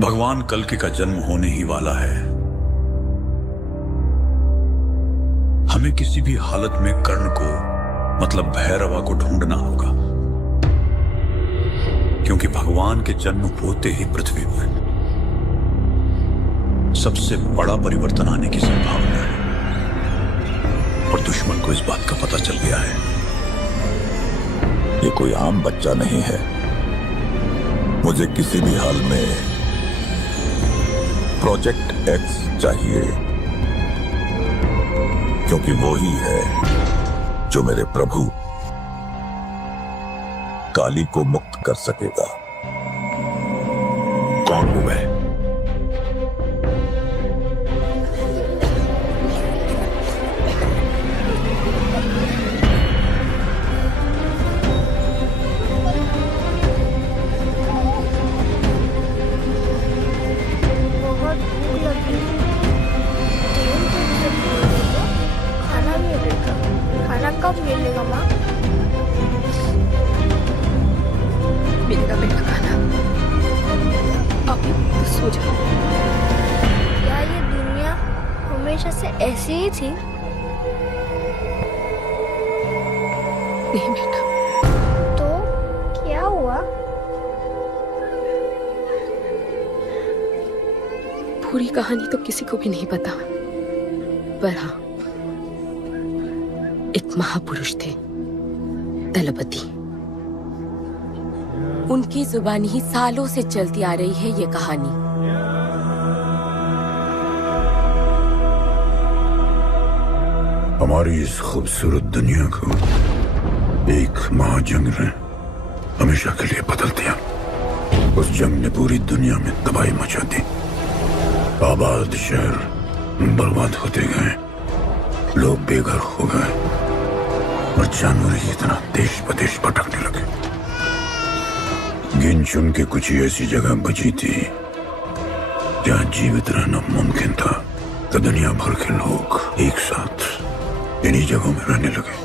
भगवान कल्कि का जन्म होने ही वाला है। हमें किसी भी हालत में कर्ण को मतलब भैरवा को ढूंढना होगा, क्योंकि भगवान के जन्म होते ही पृथ्वी पर सबसे बड़ा परिवर्तन आने की संभावना है और दुश्मन को इस बात का पता चल गया है। ये कोई आम बच्चा नहीं है। मुझे किसी भी हाल में प्रोजेक्ट एक्स चाहिए, क्योंकि वो ही है जो मेरे प्रभु काली को मुक्त कर सकेगा। कौन वो है? कब मिलेगा माँ? मिलेगा बेटा खाना, अभी सो जा। क्या ये दुनिया हमेशा से ऐसी ही थी? नहीं बेटा। तो क्या हुआ? पूरी कहानी तो किसी को भी नहीं पता, पर हाँ, एक महापुरुष थे दलपति। उनकी जुबानी ही सालों से चलती आ रही है ये कहानी। हमारी इस खूबसूरत दुनिया को एक महाजंग ने हमेशा के लिए बदल दिया। उस जंग ने पूरी दुनिया में तबाही मचा दी। आबाद शहर बर्बाद होते गए, लोग बेघर हो गए और जानवर ही इतना देश प्रदेश भटकने लगे। गिन चुन के कुछ ही ऐसी जगह बची थी जहां जीवित रहना मुमकिन था, तो दुनिया भर के लोग एक साथ इन्हीं जगहों में रहने लगे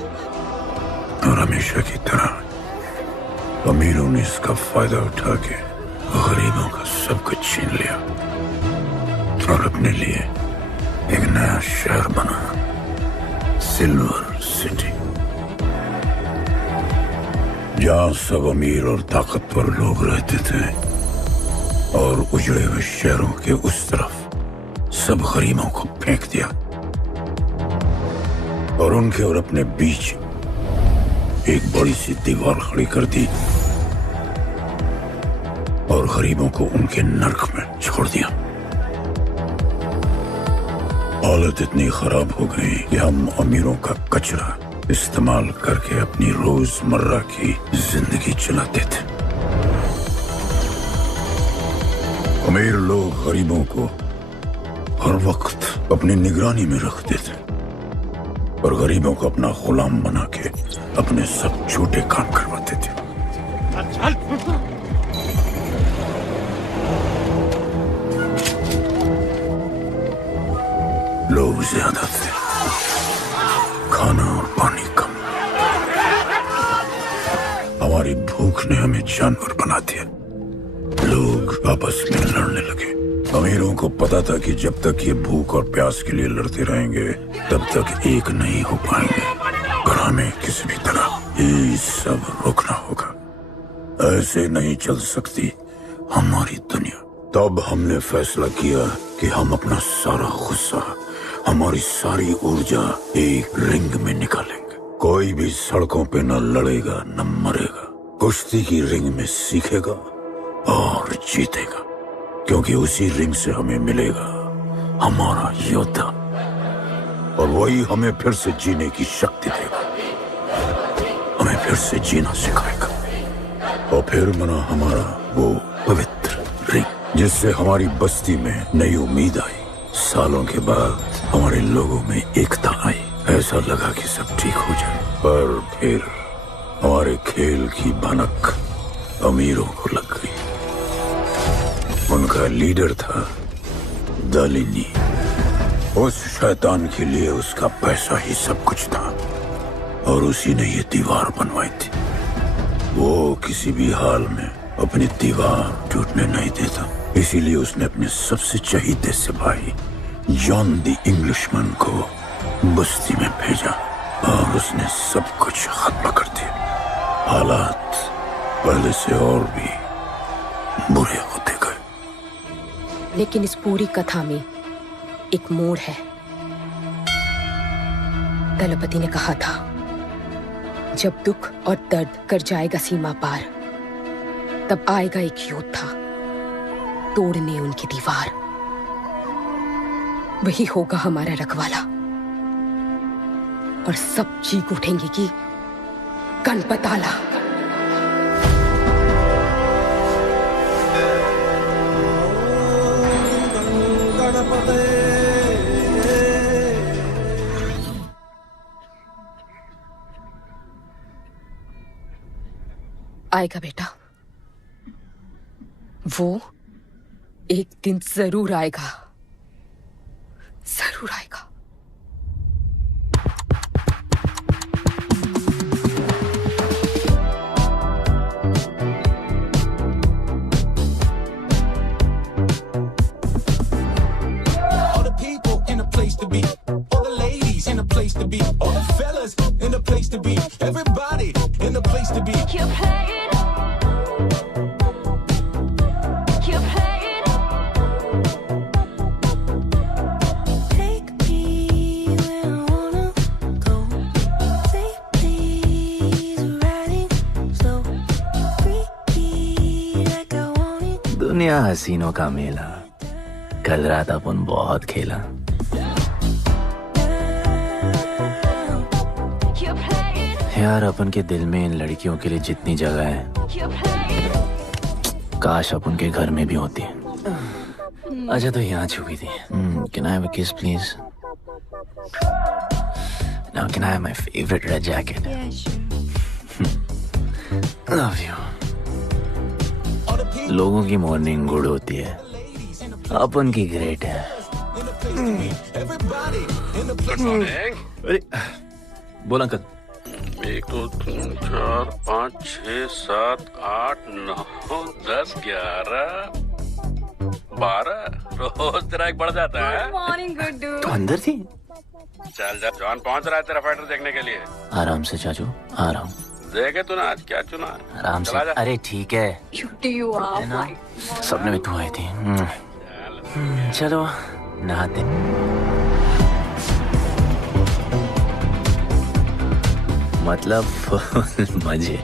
और हमेशा की तरह अमीरों ने इसका फायदा उठा के गरीबों का सब कुछ छीन लिया और अपने लिए एक नया शहर बना, सिल्वर सिटी, जहां सब अमीर और ताकतवर लोग रहते थे और उजड़े हुए शहरों के उस तरफ सब गरीबों को फेंक दिया और उनके और अपने बीच एक बड़ी सी दीवार खड़ी कर दी और गरीबों को उनके नर्क में छोड़ दिया। हालत इतनी खराब हो गई कि हम अमीरों का कचरा इस्तेमाल करके अपनी रोजमर्रा की जिंदगी चलाते थे। अमीर लोग गरीबों को हर वक्त अपनी निगरानी में रखते थे और गरीबों को अपना गुलाम बना के अपने सब छोटे काम करवाते थे। लोग ज्यादा थे, खाना और पानी कम। हमारी भूख ने हमें जानवर बना दिया। लोग आपस में लड़ने लगे। अमीरों को पता था कि जब तक ये भूख और प्यास के लिए लड़ते रहेंगे तब तक एक नहीं हो पाएंगे और हमें किसी भी तरह ये सब रोकना होगा। ऐसे नहीं चल सकती हमारी दुनिया। तब हमने फैसला किया कि हम अपना सारा गुस्सा, हमारी सारी ऊर्जा एक रिंग में निकालेंगे। कोई भी सड़कों पे न लड़ेगा न मरेगा, कुश्ती की रिंग में सीखेगा और जीतेगा, क्योंकि उसी रिंग से हमें मिलेगा हमारा योद्धा और वही हमें फिर से जीने की शक्ति देगा, हमें फिर से जीना सिखाएगा और फिर बना हमारा वो पवित्र रिंग, जिससे हमारी बस्ती में नई उम्मीद आई। सालों के बाद हमारे लोगों में एकता आई। ऐसा लगा कि सब ठीक हो जाए, पर फिर हमारे खेल की भनक अमीरों को लग गई। उनका लीडर था दालिनी। उस शैतान के लिए उसका पैसा ही सब कुछ था और उसी ने ये दीवार बनवाई थी। वो किसी भी हाल में अपनी दीवार टूटने नहीं देता, इसीलिए उसने अपने सबसे चहीते सिपाही जॉन द इंग्लिशमैन को बस्ती में भेजा और उसने सब कुछ खत्म कर दिया। हालात पहले से और भी बुरे होते गए। लेकिन इस पूरी कथा में एक मोड़ है। दलपति ने कहा था, जब दुख और दर्द कर जाएगा सीमा पार, तब आएगा एक योद्धा तोड़ने उनकी दीवार। वही होगा हमारा रखवाला और सब चीख उठेंगे कि गणपताला। आएगा बेटा, वो एक दिन जरूर आएगा, जरूर आएगा। All the people in a place to be, all the ladies in a place to be, all the fellas in a place to be, everybody in a place to be. Keep playing. Keep playing. Take me where I wanna go. Safely's riding slow. Freaky like I want it. दुनिया हसीनों का मेला, कल रात अपन बहुत खेला। Keep playing. यार अपन के दिल में इन लड़कियों के लिए जितनी जगह है, Keep playing. काश अपन के घर में भी होती। अच्छा तो यहाँ छुपी थी। Can I have a kiss please? Now can I have my favorite red jacket? Yeah, sure. Love you. लोगों की मॉर्निंग गुड होती है, अपन की ग्रेट है। अरे बोला अंकल। 1 2 3 4 5 6 7 8 9 10 11 12 रोज तेरा एक बढ़ जाता है। Morning, good dude. तो अंदर थी। चल जा, जॉन पहुंच रहा है तेरा फाइटर देखने के लिए। आराम से चाचू, आराम। देखे तूने आज क्या चुना है? आराम से। चला जा। अरे ठीक है, Cutie you are. है ना? सपने में तू आई थी। चलो नहाते। मतलब फुल मजे।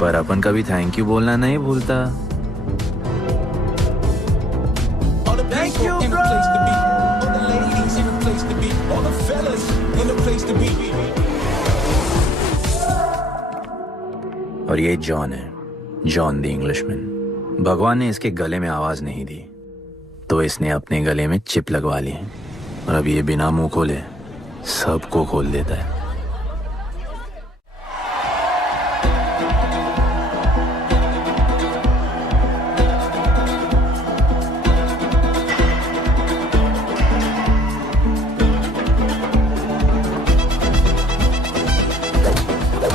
पर अपन कभी थैंक यू बोलना नहीं भूलता। All the people in a place to be, all the ladies in a place to be, all the fellas in a place to be. और ये जॉन है, जॉन द इंग्लिशमैन। भगवान ने इसके गले में आवाज नहीं दी, तो इसने अपने गले में चिप लगवा ली और अब ये बिना मुंह खोले सबको खोल देता है।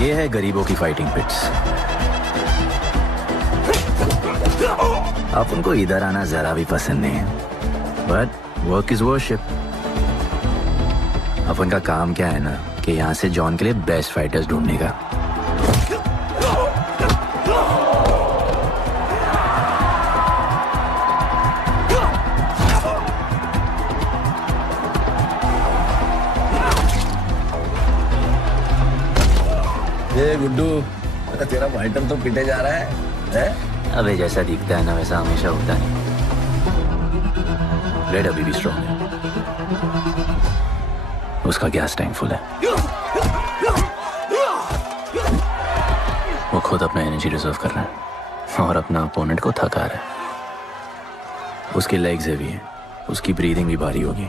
ये है गरीबों की फाइटिंग पिट्स। आप उनको इधर आना जरा भी पसंद नहीं है, बट वर्क इज वर्शिप। अपन का काम क्या है ना कि यहाँ से जॉन के लिए बेस्ट फाइटर्स ढूंढने का। ये गुड्डू, तेरा फाइटर तो पिटे जा रहा है? अबे जैसा दिखता है ना वैसा हमेशा होता है। ब्लेड अभी भी स्ट्रॉन्ग है, उसका गैस टैंक फुल है। वो खुद अपना एनर्जी रिजर्व कर रहा है और अपना अपोनेंट को थका रहा है। उसकी लेग्स हेवी है, उसकी ब्रीदिंग भी भारी होगी।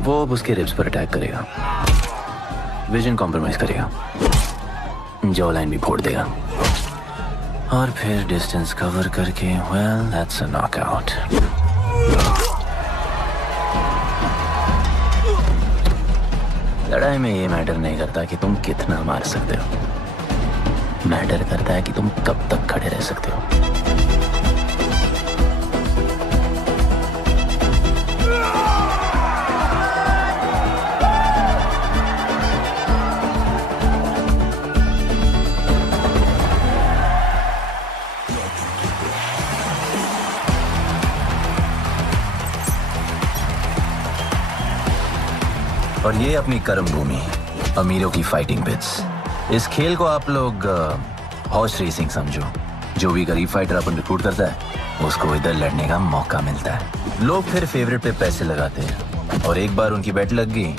वो अब उसके रिब्स पर अटैक करेगा, विजन कॉम्प्रोमाइज करेगा, जॉ लाइन भी फोड़ देगा और फिर डिस्टेंस कवर करके वेल दैट्स अ नॉकआउट। लड़ाई में ये मैटर नहीं करता कि तुम कितना मार सकते हो, मैटर करता है कि तुम कब तक खड़े रह सकते हो। और ये अपनी कर्म भूमि, अमीरों की फाइटिंग पिट्स। इस खेल को आप लोग हॉर्स रेसिंग समझो। जो भी गरीब फाइटर अपन रिक्रूट करता है उसको इधर लड़ने का मौका मिलता है। लोग फिर फेवरेट पे पैसे लगाते हैं और एक बार उनकी बेट लग गई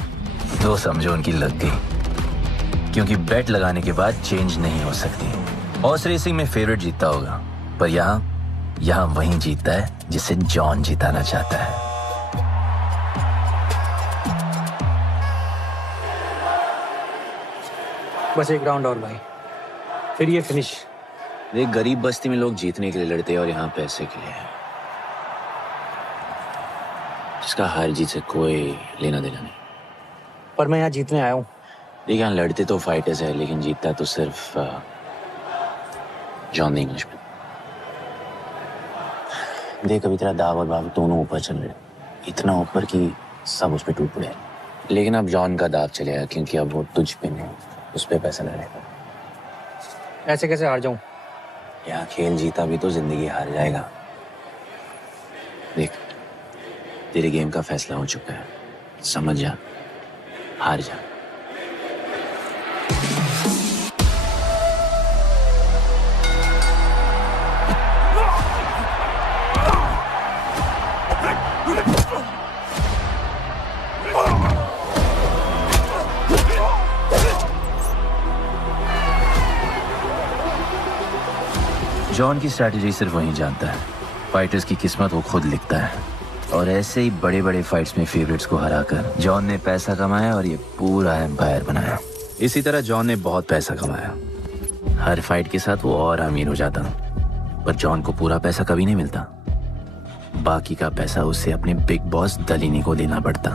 तो समझो उनकी लग गई, क्योंकि बेट लगाने के बाद चेंज नहीं हो सकती। हॉर्स रेसिंग में फेवरेट जीतता होगा, पर यहाँ वही जीतता है जिसे जॉन जिताना चाहता है। बस एक राउंड और भाई, फिर ये फिनिश। एक गरीब बस्ती में लोग जीतने के लिए लड़ते हैं और यहाँ पैसे के लिए, जिसका हार जीत से कोई लेना देना नहीं। पर मैं यहाँ जीतने आया हूँ। देख, यहाँ लड़ते तो फाइटर्स है, लेकिन जीतता तो सिर्फ जॉन द इंग्लिशमैन। देख, अभी तेरा दाव और बाव दोनों ऊपर चल रहे, इतना ऊपर कि सब उस पर टूट पड़े। लेकिन अब जॉन का दाव चलेगा, क्योंकि अब वो तुझ पे नहीं, उस पे पैसा लड़ेगा। ऐसे कैसे हार जाऊं? यहाँ खेल जीता भी तो जिंदगी हार जाएगा। देख, तेरे गेम का फैसला हो चुका है, समझ जा, हार जा। जॉन की स्ट्रैटेजी सिर्फ वही जानता है। फाइटर्स की किस्मत वो खुद लिखता है, और ऐसे ही बड़े बड़े फाइट्स में फेवरेट्स को हराकर जॉन ने पैसा कमाया और ये पूरा एम्पायर बनाया। इसी तरह जॉन ने बहुत पैसा कमाया। हर फाइट के साथ वो और अमीर हो जाता, पर जॉन को पूरा पैसा कभी नहीं मिलता। बाकी का पैसा उसे अपने बिग बॉस दलीनी को देना पड़ता।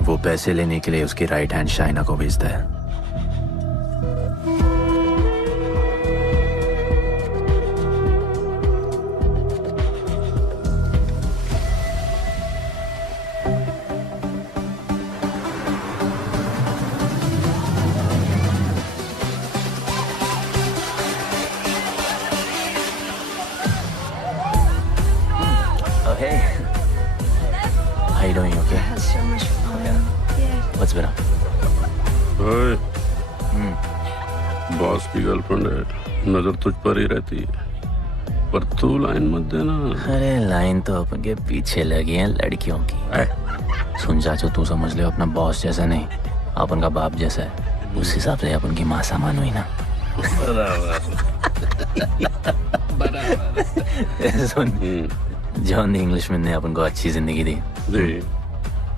वो पैसे लेने के लिए उसके राइट हैंड शाइना को भेजता है। Hey, how you doing? Okay. So much fun. Yeah. What's been up? ओए, बॉस की गर्लफ्रेंड है, नजर तुझ पर ही रहती है, पर तू लाइन मत देना। अरे लाइन तो अपन के पीछे लगी है लड़कियों की। सुन चाचो, तू समझ ले अपना बॉस जैसा नहीं, अपन का बाप जैसा है। उस हिसाब से अपन की माँ सामान हुई ना। सुन, जॉन द इंग्लिशमैन ने अपन को अच्छी जिंदगी दी,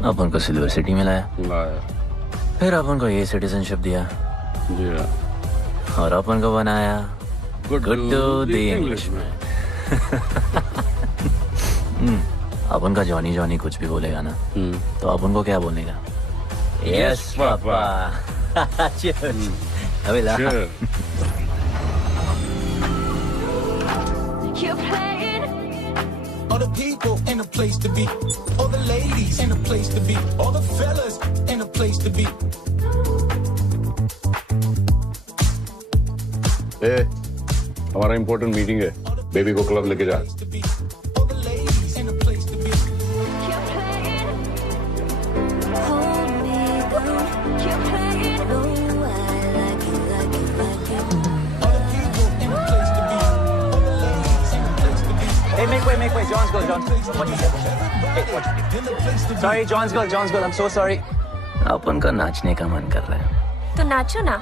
अपन को सिल्वर सिटी में लाया, फिर अपन को ये सिटीजनशिप दिया, और अपन को बनाया गुड्डू द इंग्लिशमैन। अपन का जॉनी जॉनी कुछ भी बोलेगा ना, तो अपन को क्या बोलेगा? Yes papa. अबे ला। You're playing. All the people in a place to be, all the ladies in a place to be, all the fellas in a place to be. हमारा इम्पोर्टेंट मीटिंग है, बेबी को club लेके जा। All the ladies in a place to be. You're playing. Hold me down. You're playing. Oh, I like it, like it, like it. All the people in a place to be, all the ladies in a place to be. Hey, make way, John's girl, John. What you said? Hey, what? Sorry, John's girl, I'm so sorry. अपन का नाचने का मन कर रहा है। तो नाचो ना,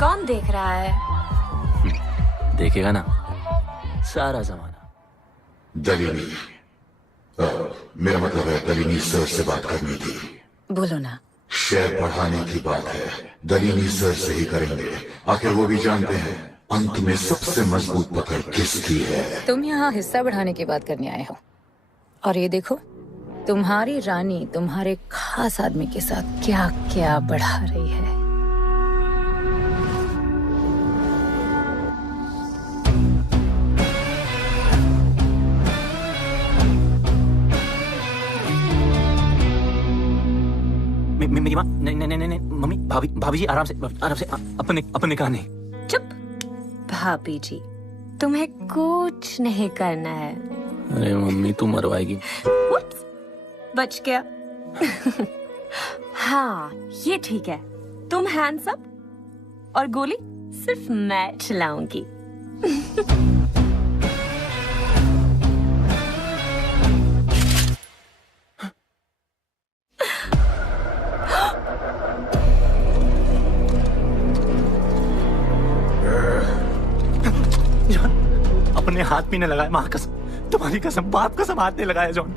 कौन देख रहा है? देखेगा ना सारा जमाना। दलीनी, मेरा मतलब है दलीनी सर से बात करनी थी। बोलो ना। शेयर बढ़ाने की बात है, दलीनी सर से ही करेंगे। आखिर वो भी जानते हैं अंत में सबसे मजबूत पकड़ किसकी है। तुम यहाँ हिस्सा बढ़ाने की बात करने आए हो, और ये देखो तुम्हारी रानी तुम्हारे खास आदमी के साथ क्या क्या बढ़ा रही है। मेरी माँ, नहीं नहीं नहीं नहीं मम्मी, भाभी जी आराम से अपने कहा नहीं। चुप। भाभी जी, तुम्हें कुछ नहीं करना है। अरे मम्मी तू मरवाएगी। बच गया। हाँ ये ठीक है, तुम हैंड्स अप और गोली सिर्फ मैं चलाऊंगी। अपने हाथ पीने लगाए, माँ कसम, तुम्हारी कसम, बाप कसम, हाथ नहीं लगाया जॉन।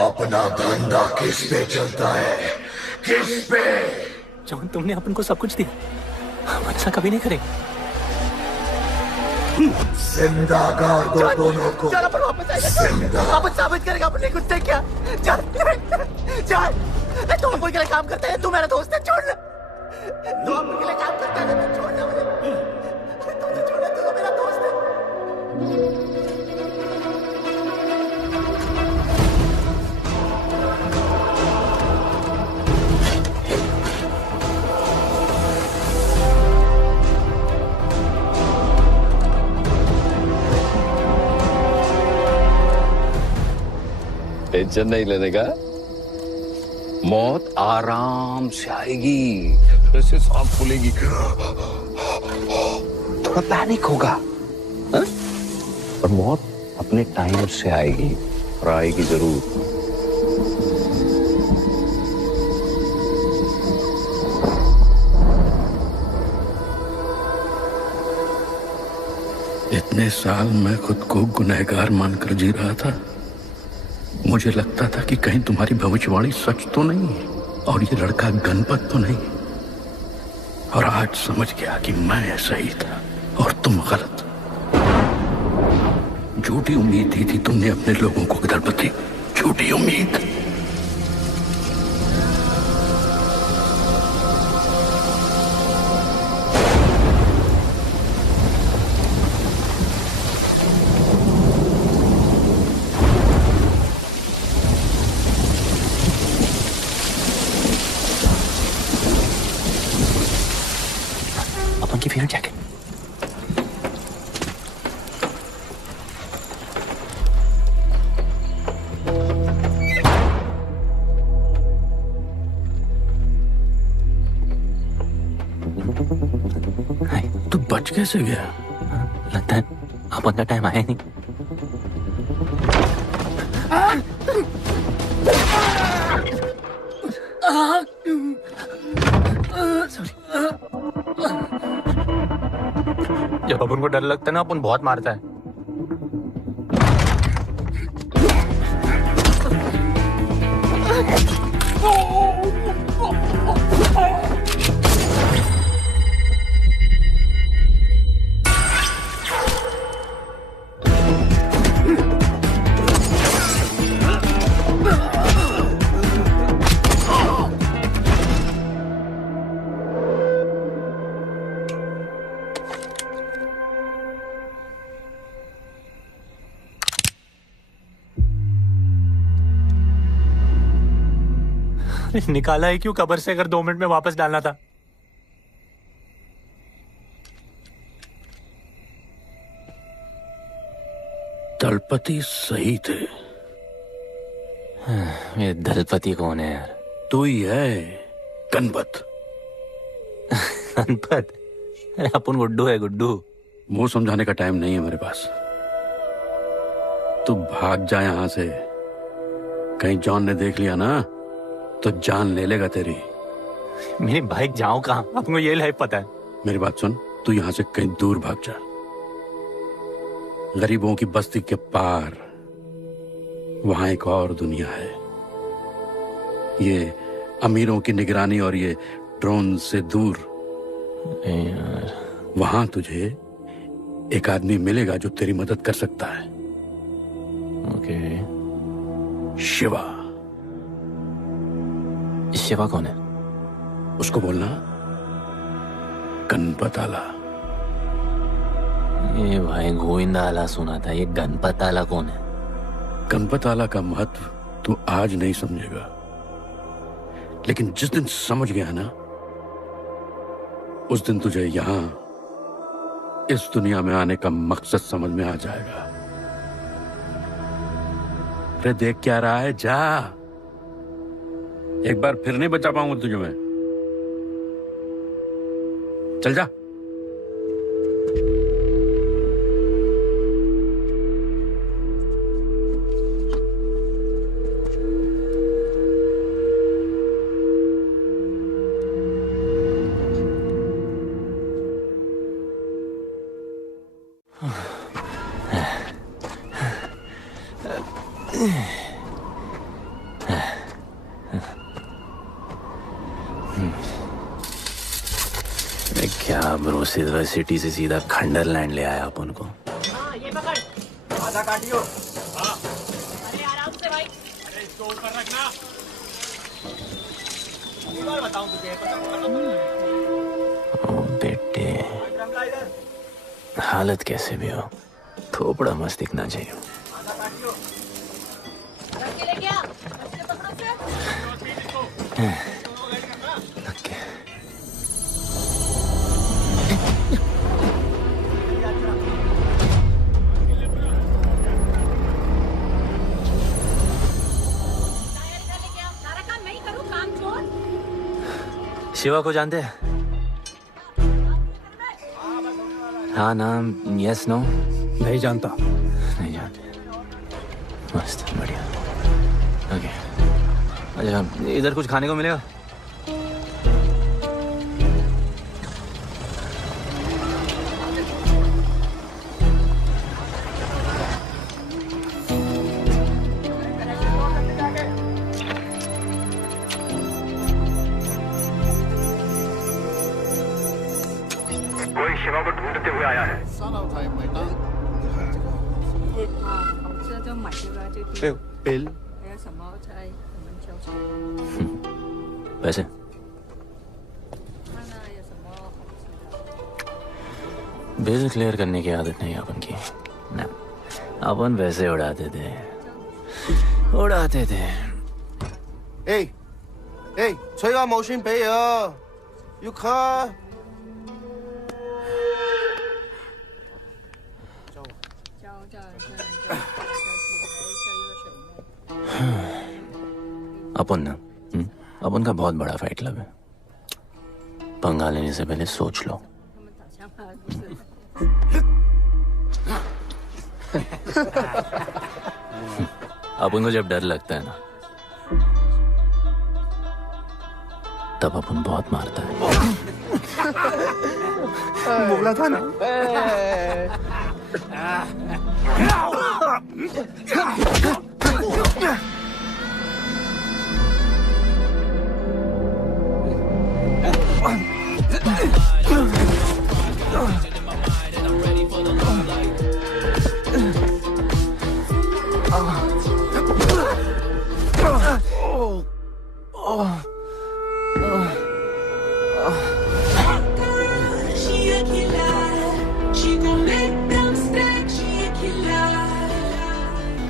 अपना धंधा किस पे चलता है? किस पे? जॉन तुमने अपन को सब कुछ दिया, हम ऐसा कभी नहीं करेंगे। जिंदा गाड़ दो दोनों को। अपन वापस आएगा, जिंदा। अपन साबित करेगा अपने कुछ से क्या। चल तुम अपन के लिए काम करता है, तू मेरा दोस्त है, छोड़। तू अपन के लिए काम करता है, तू छोड़ ना मुझे। तुझे छोड़, तू तो मेरा दोस्त है। टेंशन नहीं लेने का, मौत आराम से आएगी, ऐसे सांस फूलेगी, थोड़ा पैनिक होगा, हा? और मौत अपने टाइम से आएगी, और आएगी जरूर। इतने साल मैं खुद को गुनहगार मानकर जी रहा था। मुझे लगता था कि कहीं तुम्हारी भविष्यवाणी सच तो नहीं और ये लड़का गणपत तो नहीं। और आज समझ गया कि मैं सही था और तुम गलत। झूठी उम्मीद दी थी तुमने अपने लोगों को दलपति, झूठी उम्मीद। की फिर जैकेट। तू बच कैसे गया? लगता है अपन का टाइम आया नहीं। जब अपन को डर लगता है ना, अपन बहुत मारता है। निकाला है क्यों कब्र से, अगर 2 मिनट में वापस डालना था। दलपति सही थे। ये दलपति कौन है यार? तू ही है, गणपत। गणपत? अरे अपन गुड्डू है, गुड्डू। वो समझाने का टाइम नहीं है मेरे पास। तू भाग जा यहां से। कहीं जॉन ने देख लिया ना तो जान ले लेगा तेरी। मेरी बाइक जाऊं कहां? आपको ये लाइफ पता है। मेरी बात सुन, तू यहां से कहीं दूर भाग जा। गरीबों की बस्ती के पार वहां एक और दुनिया है। ये अमीरों की निगरानी और ये ड्रोन से दूर। यार वहां तुझे एक आदमी मिलेगा जो तेरी मदद कर सकता है। ओके। शिवा। शिवा कौन है? उसको बोलना गणपत आला। ये भाई गोविंदा आला सुना था, ये गणपत आला कौन है? गणपत आला का महत्व तू आज नहीं समझेगा, लेकिन जिस दिन समझ गया ना, उस दिन तुझे यहां इस दुनिया में आने का मकसद समझ में आ जाएगा। अरे देख क्या रहा है, जा। एक बार फिर नहीं बचा पाऊंगा तुझे मैं। चल जा। क्या ब्रो, सिल्वर सिटी से सीधा खंडरलैंड ले आया अपन को। ये पकड़, आधा काटियो। अरे आराम से भाई, अरे इसको ऊपर रखना। एक बार बताऊं तुझे, ओ बेटे, हालत कैसे भी हो, थोपड़ा मस्त दिखना चाहिए। आधा काटियो। ले गया, बच्चे पकड़ो से। शिवा को जानते हैं? हाँ नाम, यस नो? नहीं जानता। नहीं जानते। मस्त, बढ़िया। ओके, अच्छा इधर कुछ खाने को मिलेगा? कोई शिवा को ढूंढते हुए आया है। बिल पैसे बिल क्लियर करने की आदत नहीं अपन की ना, अपन वैसे उड़ाते थे।吹下冇算俾啊，要卡。 अपन ना, अपन का बहुत बड़ा फाइट क्लब है। पंगा लेने से पहले सोच लो। अपन को जब डर लगता है ना, तब अपन बहुत मारता है। बोला था ना।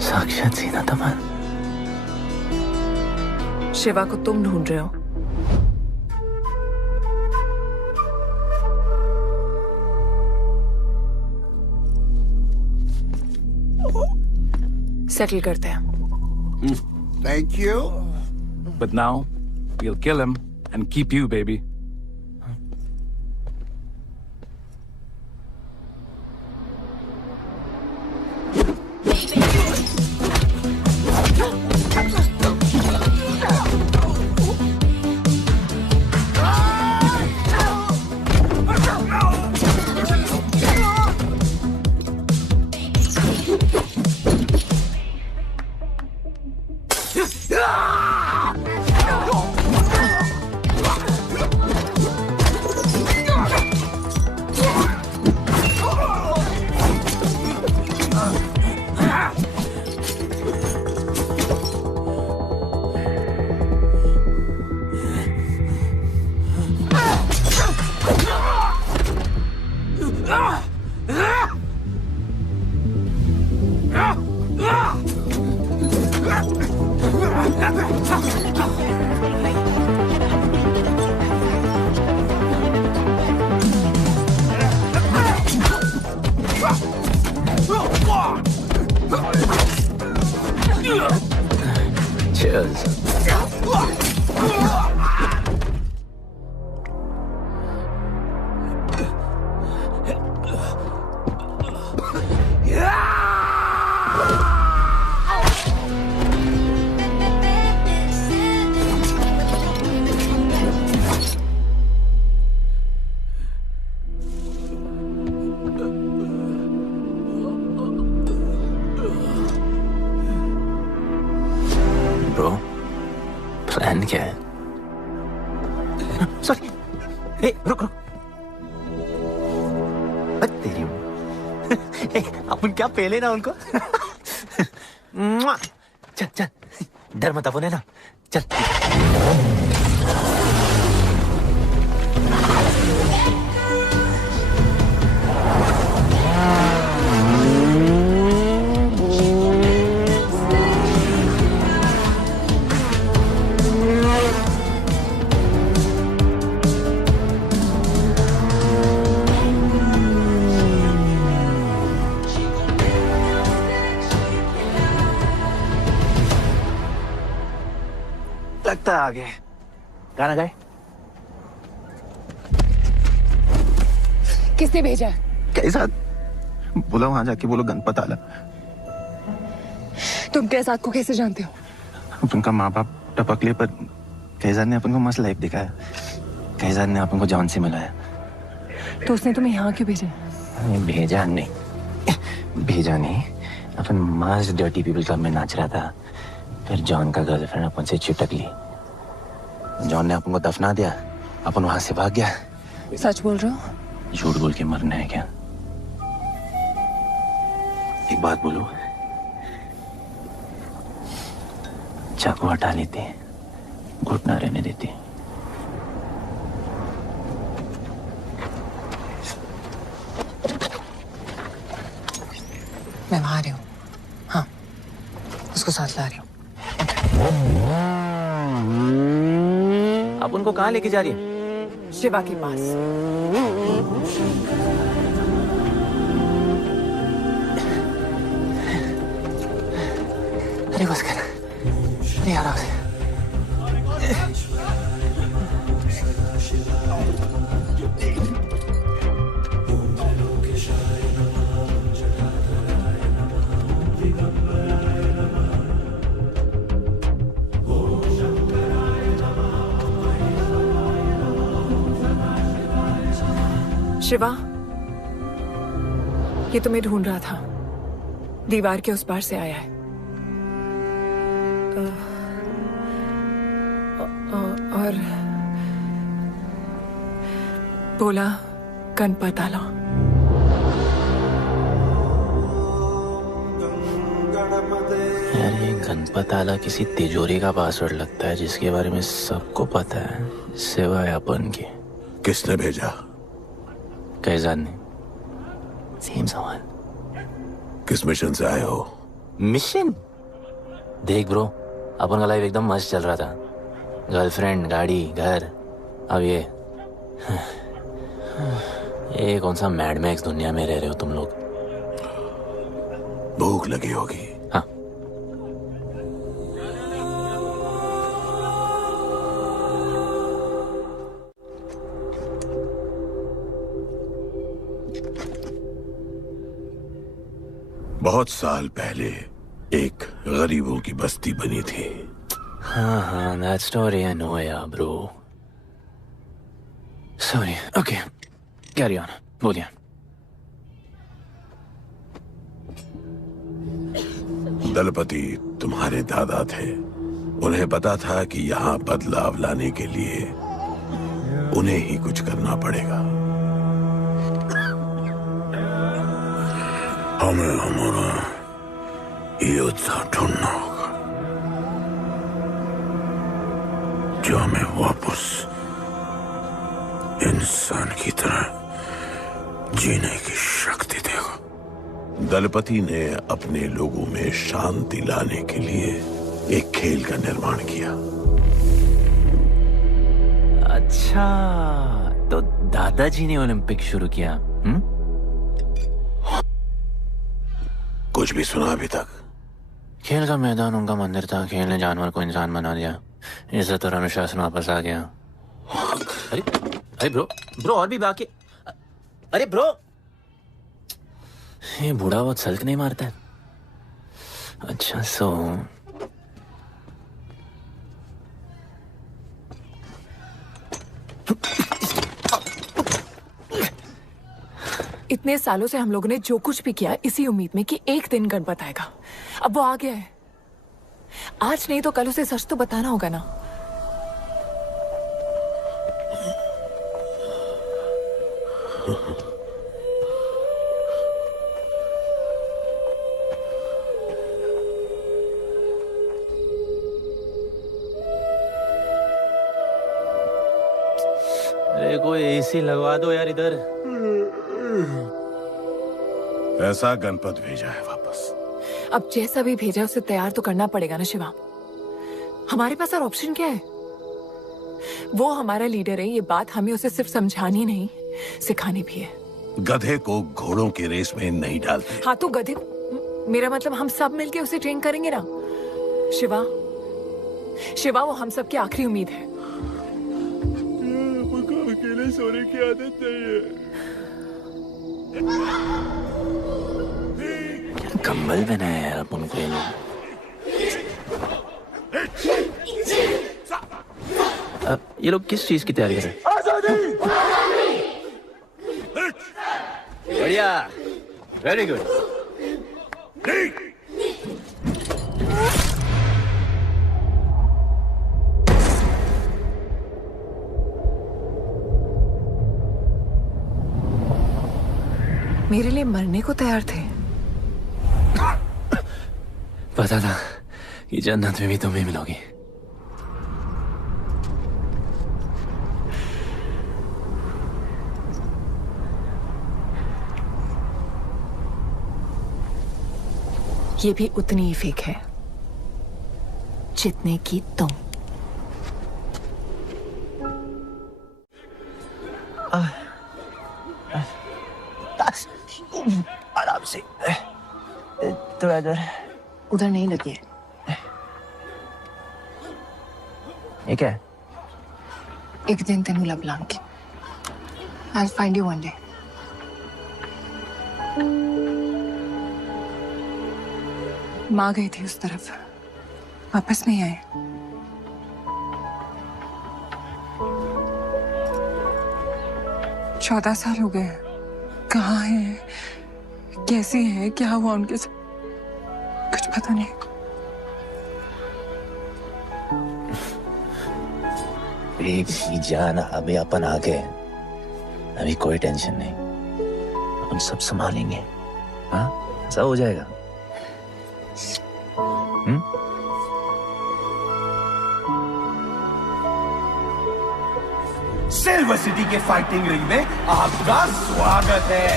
साक्षात सीना तमन। शिवा को तुम ढूंढ रहे हो? सेटल करते हैं। Thank you. But now, we'll kill him and keep you, baby. चल ब्रो, प्लान क्या है? सॉरी, रुक रुक। तेरी अपन क्या पहले ना उनको। चल चल, डर मत अपन है ना, चल। लगता है आगे गाना गाए। किसने भेजा? कैसा बोला? वहां जाके बोलो गणपत आला। तुम कैसाद को कैसे जानते हो? उनका माँ बाप टपकले पर कैसाद ने अपन को मस्त लाइफ दिखाया। कैसाद ने अपन को जॉन से मिलाया। तो उसने तुम्हें यहाँ क्यों भेजा? भेजा नहीं, अपन मस्त डर्टी पीपल क्लब में नाच रहा था। फिर जॉन का गर्लफ्रेंड अपन से चिपक ली। जॉन ने अपन को दफना दिया, अपन वहां से भाग गया। सच बोल रहे हो? झूठ बोल के मरना है क्या? एक बात बोलूं, चाकू हटा लेते, घुटना रहने देते। मैं वहां आ रही हूँ। हाँ, उसको साथ ला रही हूँ। आप उनको कहाँ लेके जा रही है? शिवा के पास। अरे बस कर, नहीं आ रहा। शिवा, ये तुम्हें ढूंढ रहा था। दीवार के उस पार से आया है। और बोला गणपत आला। यार ये गणपत आला किसी तिजोरी का पासवर्ड लगता है जिसके बारे में सबको पता है सिवाय अपन के। किसने भेजा? कैसाद ने। सेम सवाल। किस मिशन से आए हो? मिशन? देख ब्रो, अपन का लाइफ एकदम मस्त चल रहा था। गर्लफ्रेंड, गाड़ी, घर। अब ये कौन सा मैड मैक्स दुनिया में रह रहे हो तुम लोग। भूख लगी होगी। हाँ, बहुत साल पहले एक गरीबों की बस्ती बनी थी। हाँ, that story I know यार bro. Sorry, okay, carry on, बोलिए। दलपति तुम्हारे दादा थे। उन्हें पता था कि यहाँ बदलाव लाने के लिए उन्हें ही कुछ करना पड़ेगा। हमें हमारा योद्धा ढूंढना होगा जो हमें वापस इंसान की तरह जीने की शक्ति देगा। दलपति ने अपने लोगों में शांति लाने के लिए एक खेल का निर्माण किया। अच्छा, तो दादाजी ने ओलंपिक शुरू किया। कुछ भी सुना अभी तक? खेल का मैदान उनका मंदिर था, खेल ने जानवर को इंसान बना दिया, इज्जत और अनुशासन वापस आ गया। अरे अरे ब्रो और भी बाकी। अरे ब्रो, ये बूढ़ा बहुत सल्क नहीं मारता है। अच्छा सो इतने सालों से हम लोगों ने जो कुछ भी किया इसी उम्मीद में कि एक दिन गणपत आएगा। अब वो आ गया है। आज नहीं तो कल उसे सच तो बताना होगा ना। अरे कोई एसी लगवा दो यार इधर। ऐसा गणपत भेजा है वापस। अब जैसा भी भेजा उसे तैयार तो करना पड़ेगा ना शिवा। हमारे पास और ऑप्शन क्या है? वो हमारा लीडर है, ये बात हमें उसे सिर्फ समझानी नहीं सिखानी भी है। गधे को घोड़ों की रेस में नहीं डालते। हाँ तो गधे, मेरा मतलब हम सब मिलके उसे ट्रेन करेंगे ना। शिवा, शिवा वो हम सब की आखिरी उम्मीद है। अकेले सोने की आदत नहीं है। कंबल बनाया यार अपन को ये लोग। ये लोग किस चीज की तैयारी कर रहे हैं? बढ़िया, वेरी गुड। मेरे लिए मरने को तैयार थे। पता था कि जन्नत में भी तुम ही मिलोगी। ये भी उतनी ही फेक है जितने की तुम। आराम से, थोड़ा इधर। उधर नहीं लगी है। ये क्या है? एक दिन तेनू लब Langi. I'll find you one day. माँ गई थी उस तरफ, वापस नहीं आए। चौदह साल हो गए। कहाँ है, कैसे है, क्या हुआ उनके साथ, कुछ पता नहीं। बेबी जान, अभी अपन आ गए, अभी कोई टेंशन नहीं, अपन सब संभालेंगे। हाँ, सब हो जाएगा। सिल्वर सिटी के फाइटिंग रिंग में आपका स्वागत है।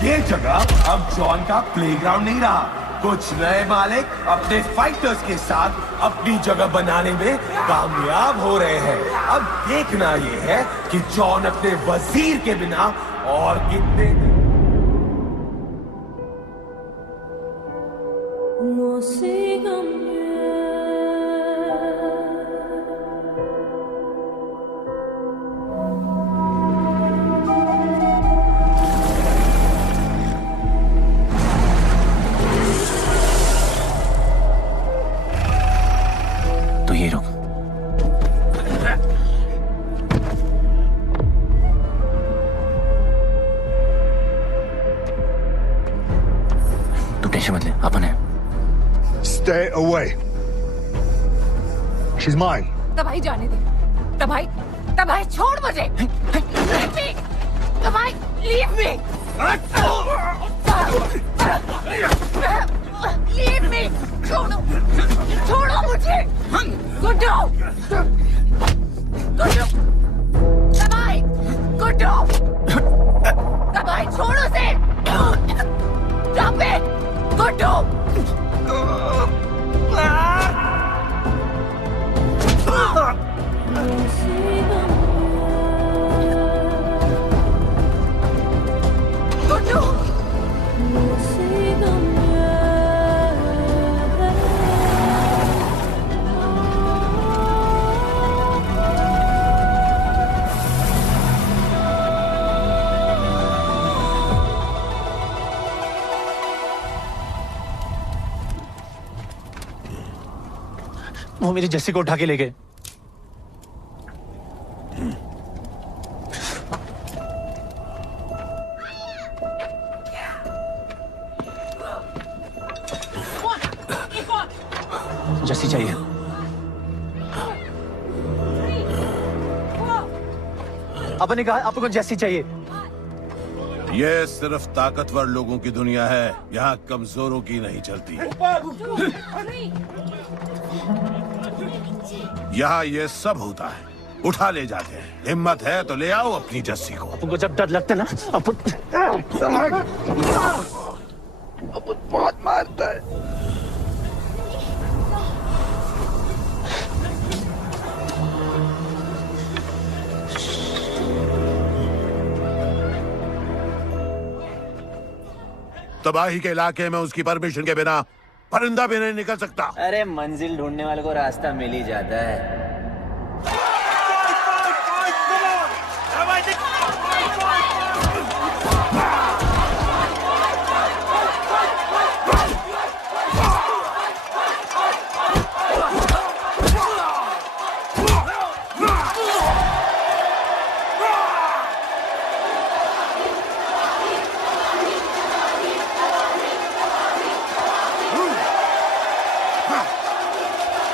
ये जगह अब जॉन का प्लेग्राउंड नहीं रहा। कुछ नए मालिक अपने फाइटर्स के साथ अपनी जगह बनाने में कामयाब हो रहे हैं। अब देखना ये है कि जॉन अपने वजीर के बिना और कितने तो ये रुक। तू टेंशन मत ले, अपन है। Stay away. She's mine. तबाही जाने दे। तबाही, तबाही छोड़ मुझे। Leave me. तबाही, leave me. Leave me. छोड़ो, छोड़ो मुझे। गुड्डू, गुड्डू, तबाही, गुड्डू, तबाही छोड़ो से। Stop it, Guddu. गुड्डू, वो मेरी जस्सी को उठा के ले गए। जस्सी चाहिए। आपने कहा आपको जस्सी चाहिए। ये सिर्फ ताकतवर लोगों की दुनिया है, यहाँ कमजोरों की नहीं चलती। यहाँ ये सब होता है, उठा ले जाते हैं। हिम्मत है तो ले आओ अपनी जस्सी को। आपको जब डर लगता है ना, अपन बहुत मारता है। तबाही के इलाके में उसकी परमिशन के बिना परिंदा भी नहीं निकल सकता। अरे मंजिल ढूंढने वाले को रास्ता मिल ही जाता है।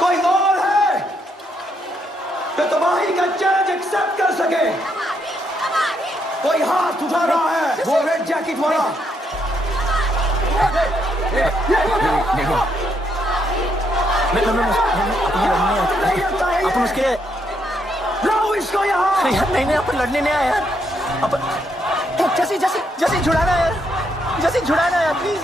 कोई और है जो तबाही का चैलेंज एक्सेप्ट कर सके? कोई हाथ उठा रहा है? वो रेड जैकेट वाला। अपन उसके लाओ इसको यहाँ। यार नहीं अपन लड़ने नहीं आया यार। अपन जैसी जैसी जैसी छुड़ाना यार, जैसी छुड़ाना यार प्लीज।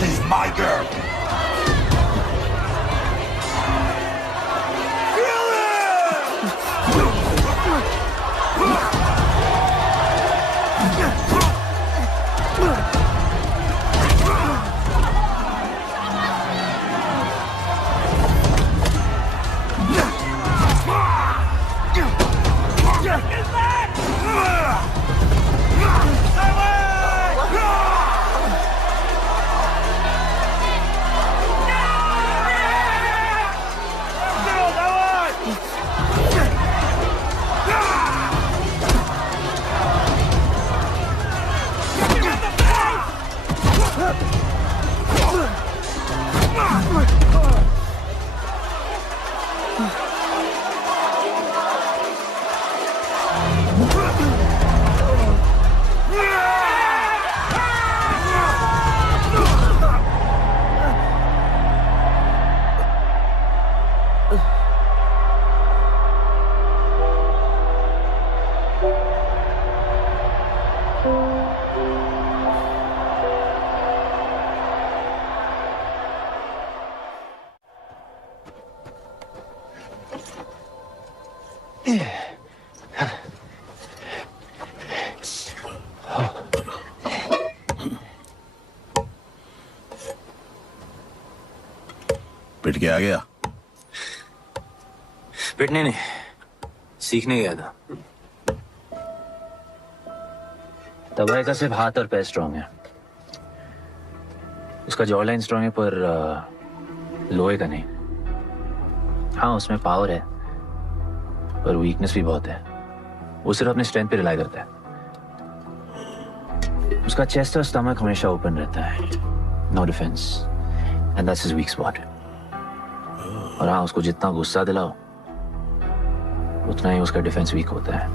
She's my girl. पिट के आ गया? पिटने नहीं, सीखने गया था। तबाही का सिर्फ हाथ और पैर स्ट्रांग है, उसका जॉ लाइन स्ट्रांग है, पर लोहे का नहीं। हाँ उसमें पावर है, पर वीकनेस भी बहुत है। वो सिर्फ अपने स्ट्रेंथ पे रिलाई करता है। उसका चेस्ट और स्टमक हमेशा ओपन रहता है, no defence, and that's his weak spot. और हाँ उसको जितना गुस्सा दिलाओ उतना ही उसका डिफेंस वीक होता है।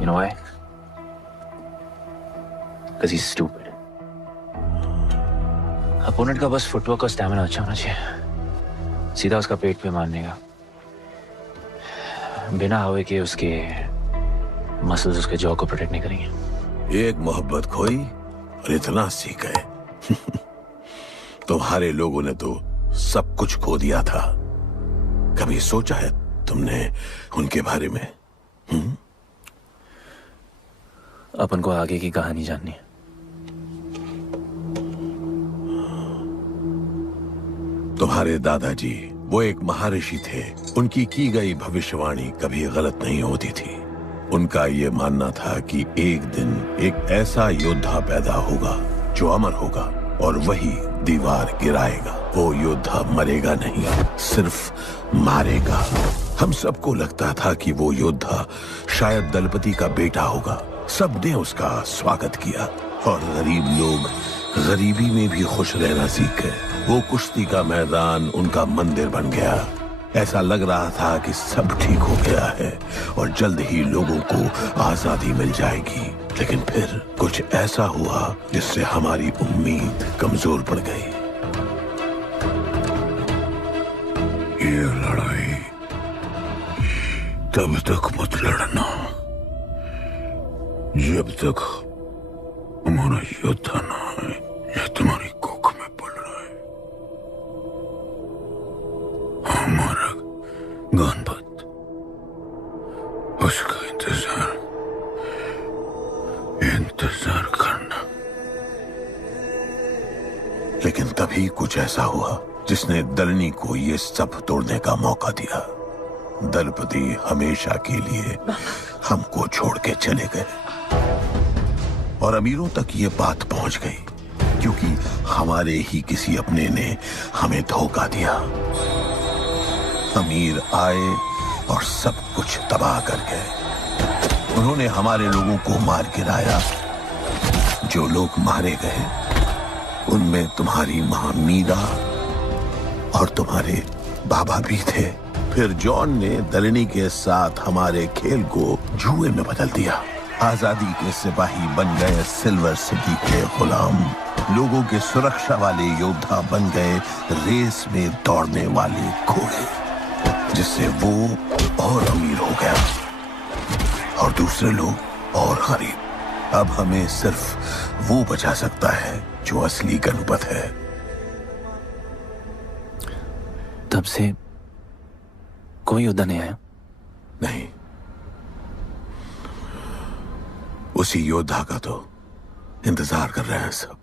You know why? Because he's stupid. Opponent का बस फुटवर्क और स्टैमिना अच्छा होना चाहिए। सीधा उसका पेट पे मारने का, बिना हवा के। उसके मसल्स उसके जॉ को प्रोटेक्ट नहीं करेंगे। एक मोहब्बत खोई और इतना सीख गए। तुम्हारे लोगों ने तो सब कुछ खो दिया था। कभी सोचा है तुमने उनके बारे में? अपन को आगे की कहानी जाननी है। तुम्हारे दादाजी वो एक महर्षि थे। उनकी की गई भविष्यवाणी कभी गलत नहीं होती थी। उनका ये मानना था कि एक दिन एक ऐसा योद्धा पैदा होगा जो अमर होगा और वही दीवार गिराएगा। वो योद्धा मरेगा नहीं, सिर्फ मारेगा। हम सबको लगता था कि वो योद्धा शायद दलपति का बेटा होगा। सबने उसका स्वागत किया और गरीब लोग गरीबी में भी खुश रहना सीख गए। वो कुश्ती का मैदान उनका मंदिर बन गया। ऐसा लग रहा था कि सब ठीक हो गया है और जल्द ही लोगों को आजादी मिल जाएगी। लेकिन फिर कुछ ऐसा हुआ जिससे हमारी उम्मीद कमजोर पड़ गई। ये लड़ाई तब तक मत लड़ना जब तक हमारा योद्धा ना है या तुम्हारी कोख में पड़ रहा है। हमारा गणपत, उसका इंतजार करना। लेकिन तभी कुछ ऐसा हुआ जिसने दलनी को ये सब तोड़ने का मौका दिया। दलपति हमेशा के लिए हमको छोड़ के चले गए और अमीरों तक ये बात पहुंच गई क्योंकि हमारे ही किसी अपने ने हमें धोखा दिया। अमीर आए और सब कुछ तबाह कर गए। उन्होंने हमारे लोगों को मार गिराया। जो लोग मारे गए उनमें तुम्हारी मां मीरा और तुम्हारे बाबा भी थे। फिर जॉन ने दलनी के साथ हमारे खेल को जुए में बदल दिया। आजादी के सिपाही बन गए सिल्वर सिटी के गुलाम। लोगों के सुरक्षा वाले योद्धा बन गए रेस में दौड़ने वाले घोड़े, जिससे वो और अमीर हो गया और दूसरे लोग और गरीब। अब हमें सिर्फ वो बचा सकता है जो असली गणपत है। तब से कोई योद्धा नहीं आया? नहीं, उसी योद्धा का तो इंतजार कर रहे हैं सब।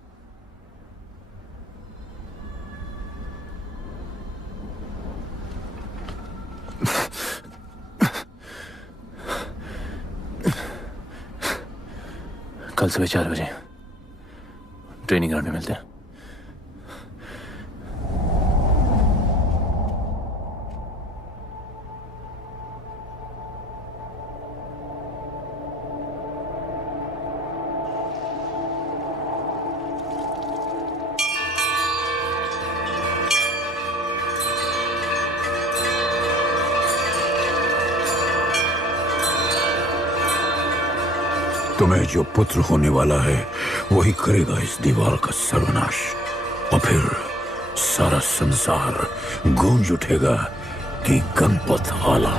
कल सुबह 4 बजे ट्रेनिंग ग्राउंड में मिलते हैं। तुम्हें जो पुत्र होने वाला है वही करेगा इस दीवार का सर्वनाश। और फिर सारा संसार गूंज उठेगा कि गणपत आला।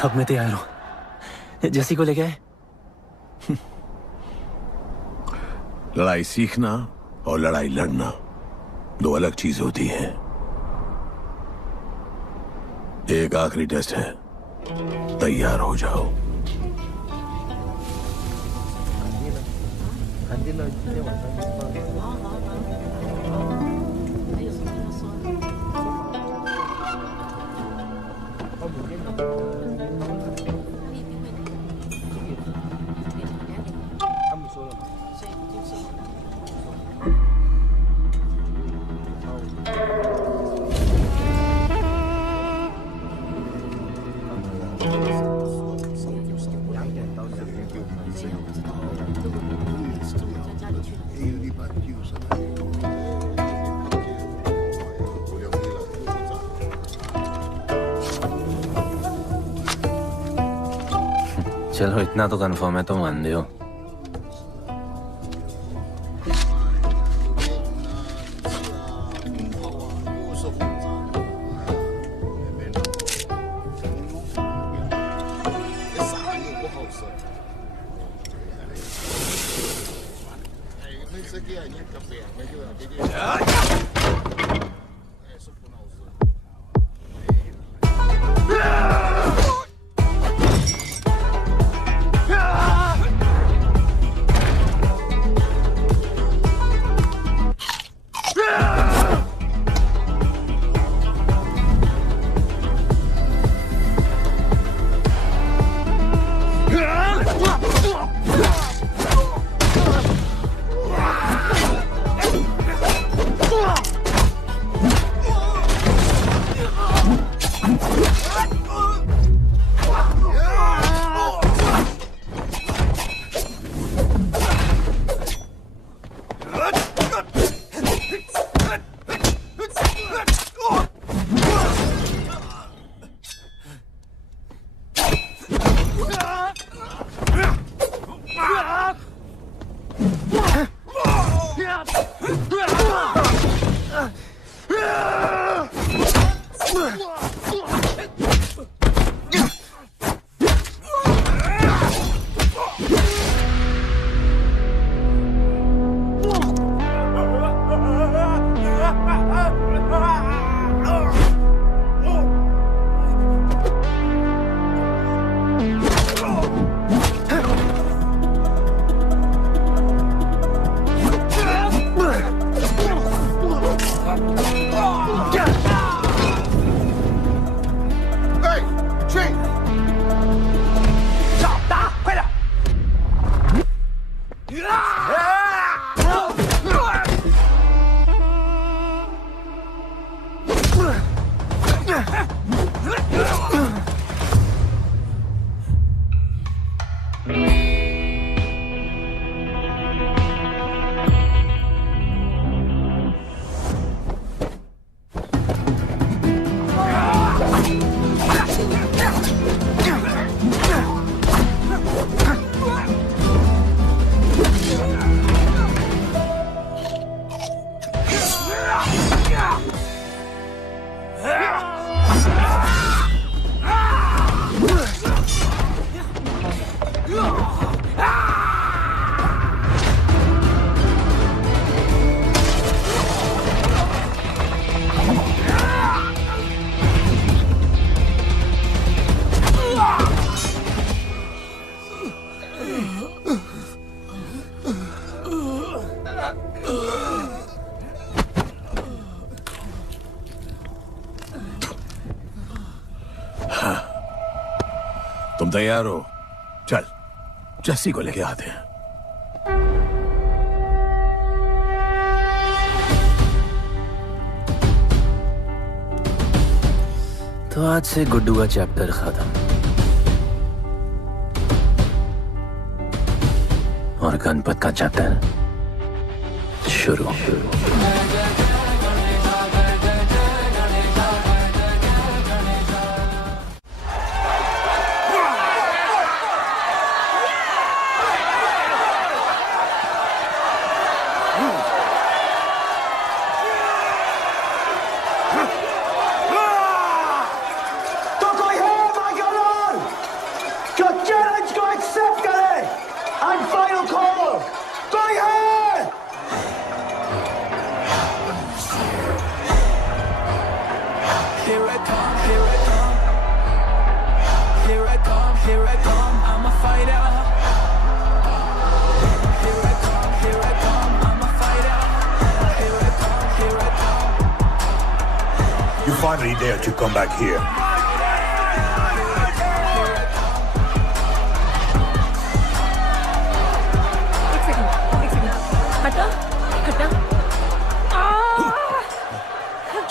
अब मैं तैयार हूं। जैसी को लेके आए। लड़ाई सीखना और लड़ाई लड़ना दो अलग चीज होती है। एक आखिरी टेस्ट है, तैयार हो जाओ। चलो इतना तो कंफर्म है तो मान दो। तुम तैयार हो? चल जस्सी को लेके आते हैं। तो आज से गुड्डू का चैप्टर खत्म और गणपत का चैप्टर शुरू। You finally dared to come back here. हटा हटा।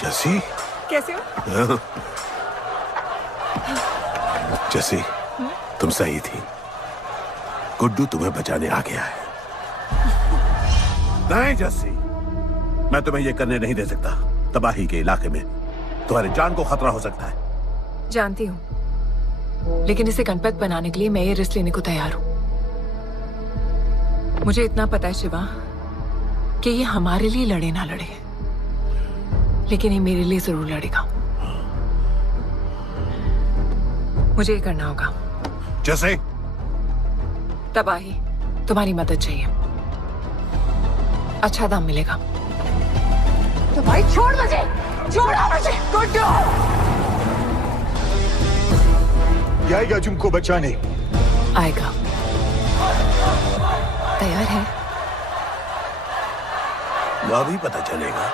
जस्सी कैसे हो? जस्सी तुम सही थी। गुड्डू तुम्हें बचाने आ गया है। नहीं जस्सी, मैं तुम्हें ये करने नहीं दे सकता। तबाही के इलाके में तुम्हारी जान को खतरा हो सकता है। जानती हूँ, लेकिन इसे गणपत बनाने के लिए मैं ये रिस्क लेने को तैयार हूँ। मुझे इतना पता है शिवा कि ये हमारे लिए लड़े ना लड़े, लेकिन ये मेरे लिए जरूर लड़ेगा। मुझे ये करना होगा। जैसे तबाही, तुम्हारी मदद चाहिए। अच्छा दाम मिलेगा। तो भाई छोड़ मुझे, छोड़ो मुझे। गुड्डू आएगा तुमको बचाने। आएगा। तैयार है? अभी पता चलेगा।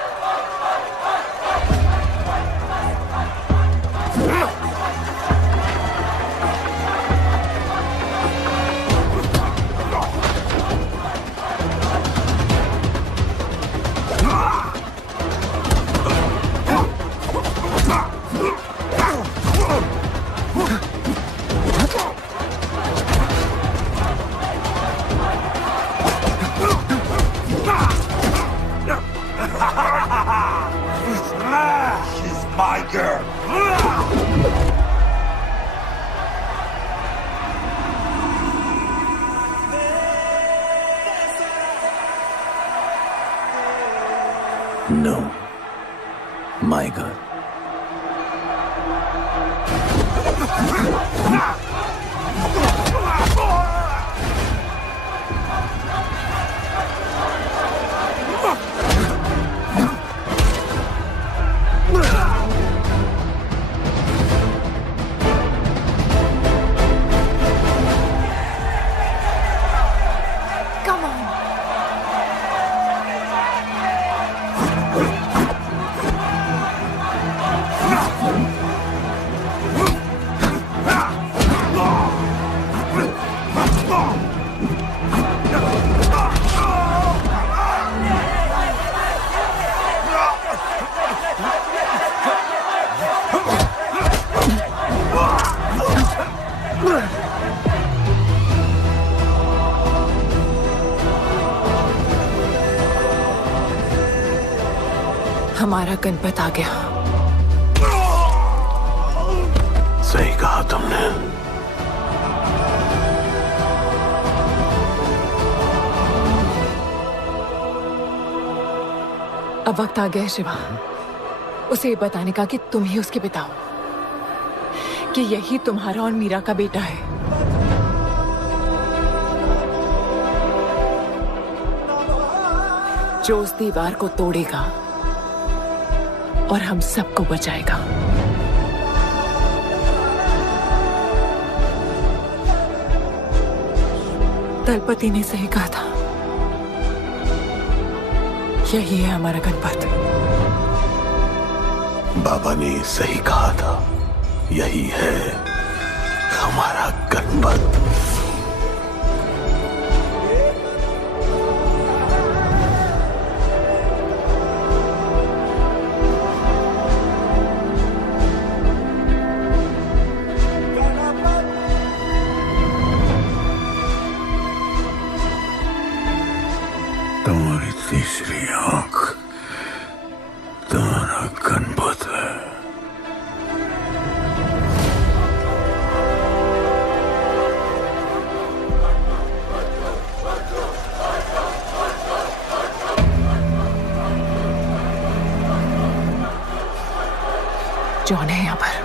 She's my girl. No, my girl. Come on. हमारा गणपत आ गया। सही कहा तुमने। अब वक्त आ गया है शिवा, उसे ये बताने का कि तुम ही उसके पिता हो, कि यही तुम्हारा और मीरा का बेटा है। जो उस दीवार को तोड़ेगा और हम सबको बचाएगा। दलपति ने सही कहा था, यही है हमारा गणपत। बाबा ने सही कहा था, यही है हमारा गणपत। तुम्हारी तीसरी आंख तुम्हारा गणपत है। जॉन है यहाँ पर।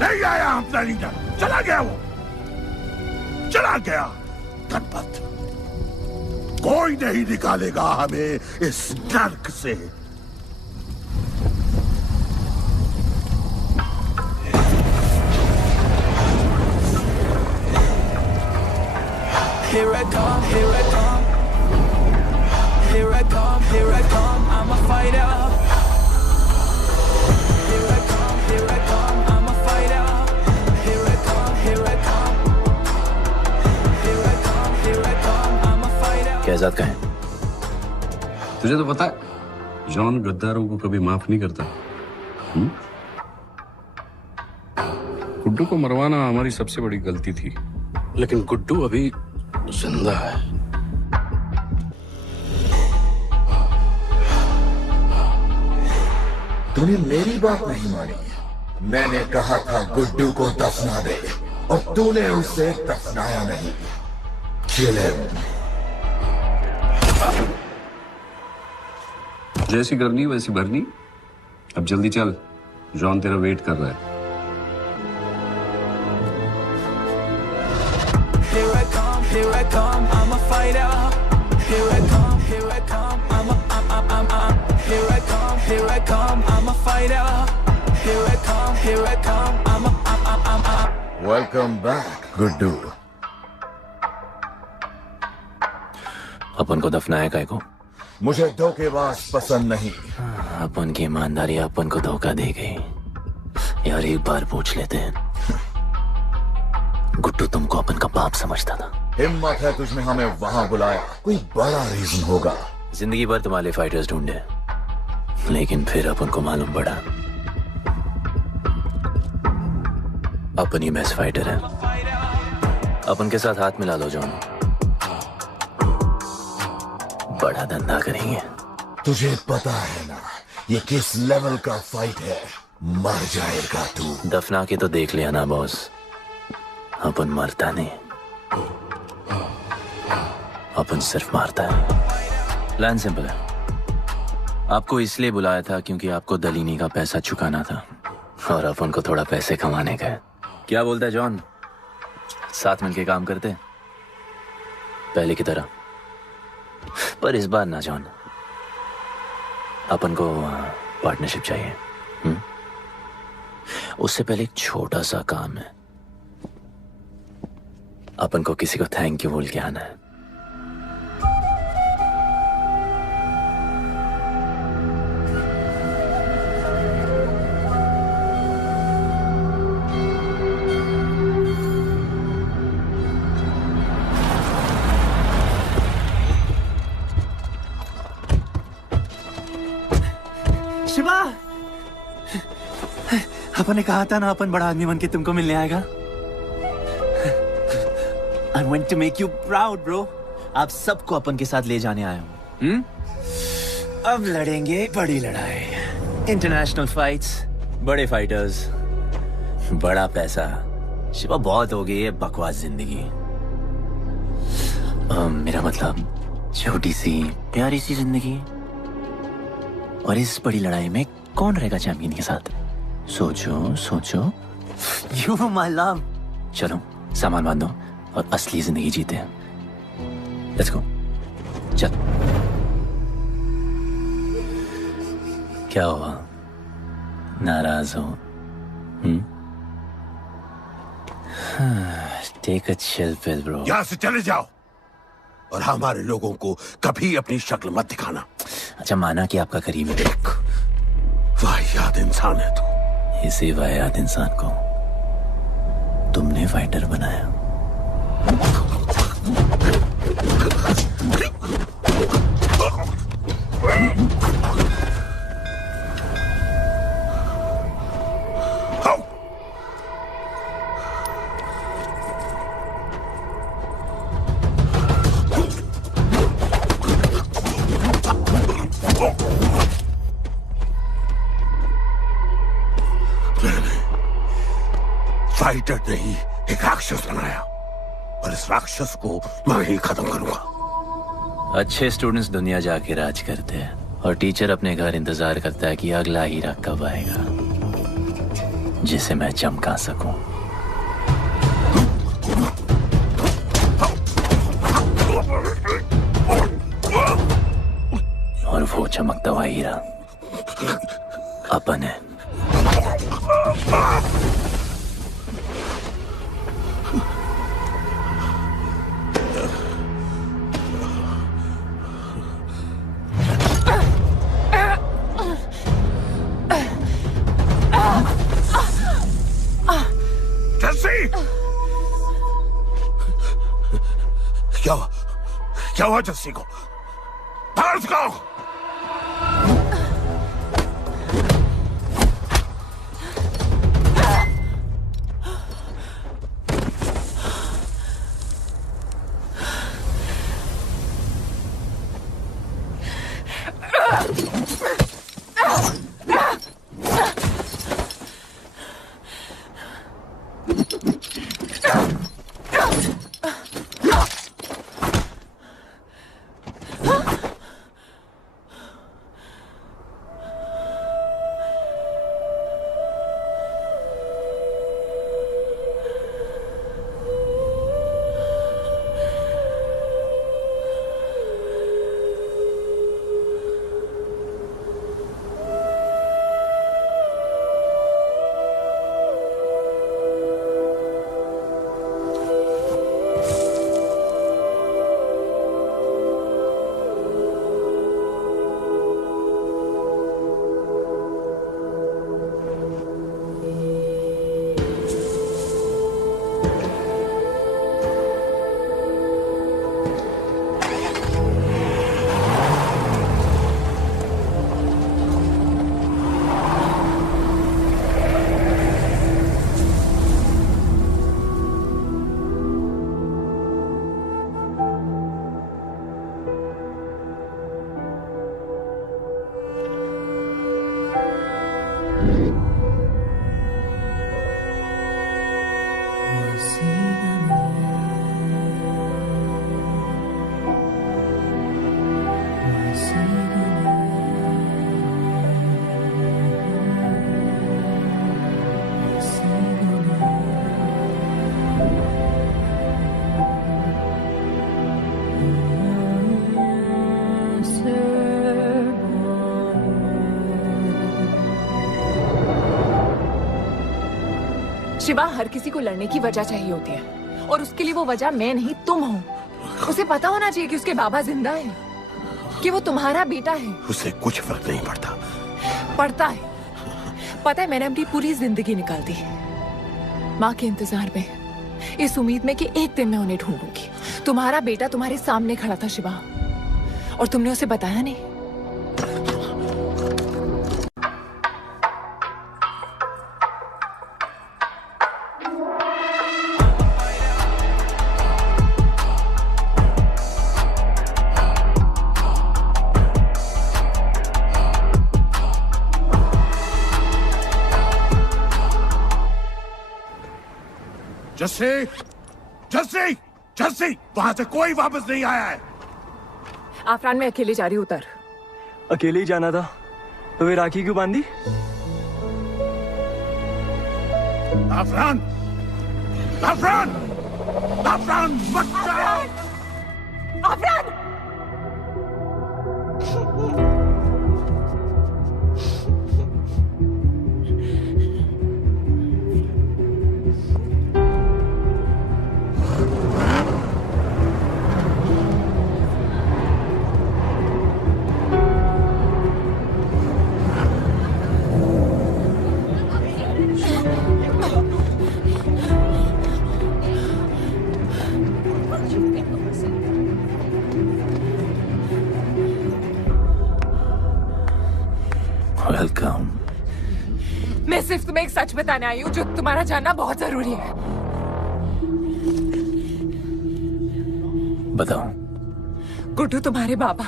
नहीं आया अपना लीडर, चला गया वो, चला गया। गणपत, कोई नहीं निकालेगा हमें इस नर्क से। Here I come, here I come. Here I come, here I come. I'm a fighter. Here I come, here I come. I'm a fighter. Here I come, here I come. Here I come, here I come. I'm a fighter. Kaizad का है? तुझे तो पता है, John गद्दारों को कभी माफ नहीं करता। गुड्डू को मरवाना हमारी सबसे बड़ी गलती थी, लेकिन गुड्डू अभी जिंदा है। तूने मेरी बात नहीं मानी। मैंने कहा था गुड्डू को दफना दे, और तूने उसे दफनाया नहीं। Kill him. जैसी करनी वैसी भरनी। अब जल्दी चल, जॉन तेरा वेट कर रहा है। Here I come, I'm a fighter. Here I come, here I come, I'm here I come, here I come, I'm a fighter. Here I come, here I come, I'm Welcome back, Guddu. अपन को दफनाया काय को? मुझे धोखेबाज पसंद नहीं। अपन की ईमानदारी अपन को धोखा दे गई। यार एक बार पूछ लेते हैं, गुड्डू तुमको अपन का बाप समझता था। हिम्मत है तुझमें हमें वहां बुलाया, कोई बड़ा रीजन होगा। जिंदगी भर तुम्हारे फाइटर्स ढूंढे, लेकिन फिर अपन को मालूम पड़ा अपन ही बेस्ट फाइटर है। अपन के साथ हाथ मिला लो जॉन, बड़ा धंधा करेंगे। तुझे पता है ना ये किस लेवल का फाइट है? मर जाएगा तू। दफना के तो देख लिया ना बॉस, अपन मरता नहीं, अपन सिर्फ मारता है। प्लान सिंपल है, आपको इसलिए बुलाया था क्योंकि आपको दलीनी का पैसा चुकाना था, और अपन को थोड़ा पैसे कमाने का है। क्या बोलता है जॉन, साथ मिलके काम करते पहले की तरह? पर इस बार ना जॉन, अपन को पार्टनरशिप चाहिए। उससे पहले एक छोटा सा काम है, अपन को किसी को थैंक यू बोल के आना है। शिवा, अपन ने कहा था ना अपन बड़ा आदमी बन के तुमको मिलने आएगा। I want to make you proud, bro. आप सबको अपन के साथ ले जाने आया हूँ। अब लड़ेंगे बड़ी लड़ाई, इंटरनेशनल फाइट्स, बड़े फाइटर्स, बड़ा पैसा। शिवा बहुत हो गई है बकवास जिंदगी। मेरा मतलब छोटी सी प्यारी सी जिंदगी, और इस बड़ी लड़ाई में कौन रहेगा चैंपियन के साथ? सोचो सोचो। You my love. चलो सामान बांधो और असली जिंदगी जीते हैं। Let's go. चल। क्या हुआ, नाराज हो? Take a chill pill, bro. यहाँ से चले जाओ, और हमारे लोगों को कभी अपनी शक्ल मत दिखाना। अच्छा माना कि आपका करीब है। वाहियात इंसान है तू। इसी वाहियात इंसान को तुमने फाइटर बनाया। फाइटर नहीं, एक राक्षस बनाया और इस राक्षस को मैं ही खत्म करूंगा। अच्छे स्टूडेंट्स दुनिया जाके राज करते हैं और टीचर अपने घर इंतजार करता है कि अगला हीरा कब आएगा जिसे मैं चमका सकूं। और वो चमकता हुआ हीरा अपन है। क्या हुआ जस्सी को? बाहर निकालो। शिवा, हर किसी को लड़ने की वजह चाहिए होती है और उसके लिए वो वजह मैं नहीं तुम हो। उसे पता होना चाहिए कि उसके बाबा जिंदा है, कि वो तुम्हारा बेटा है। उसे कुछ फर्क नहीं पड़ता। पड़ता है। पता है, मैंने अपनी पूरी जिंदगी निकाल दी माँ के इंतजार में, इस उम्मीद में कि एक दिन मैं उन्हें ढूंढूंगी। तुम्हारा बेटा तुम्हारे सामने खड़ा था शिवा, और तुमने उसे बताया नहीं। जस्सी, जस्सी, जस्सी, वहां से कोई वापस नहीं आया है। आफरान, मैं अकेले जा रही हूँ। उतर। अकेले ही जाना था तो वे राखी क्यों बांधी? आफरान, आफरान, आफरान, मत जाओ। आफरान! सिर्फ तुम्हें एक सच बताने आई हूँ जो तुम्हारा जानना बहुत जरूरी है। बताओ। गुड्डू तुम्हारे बाबा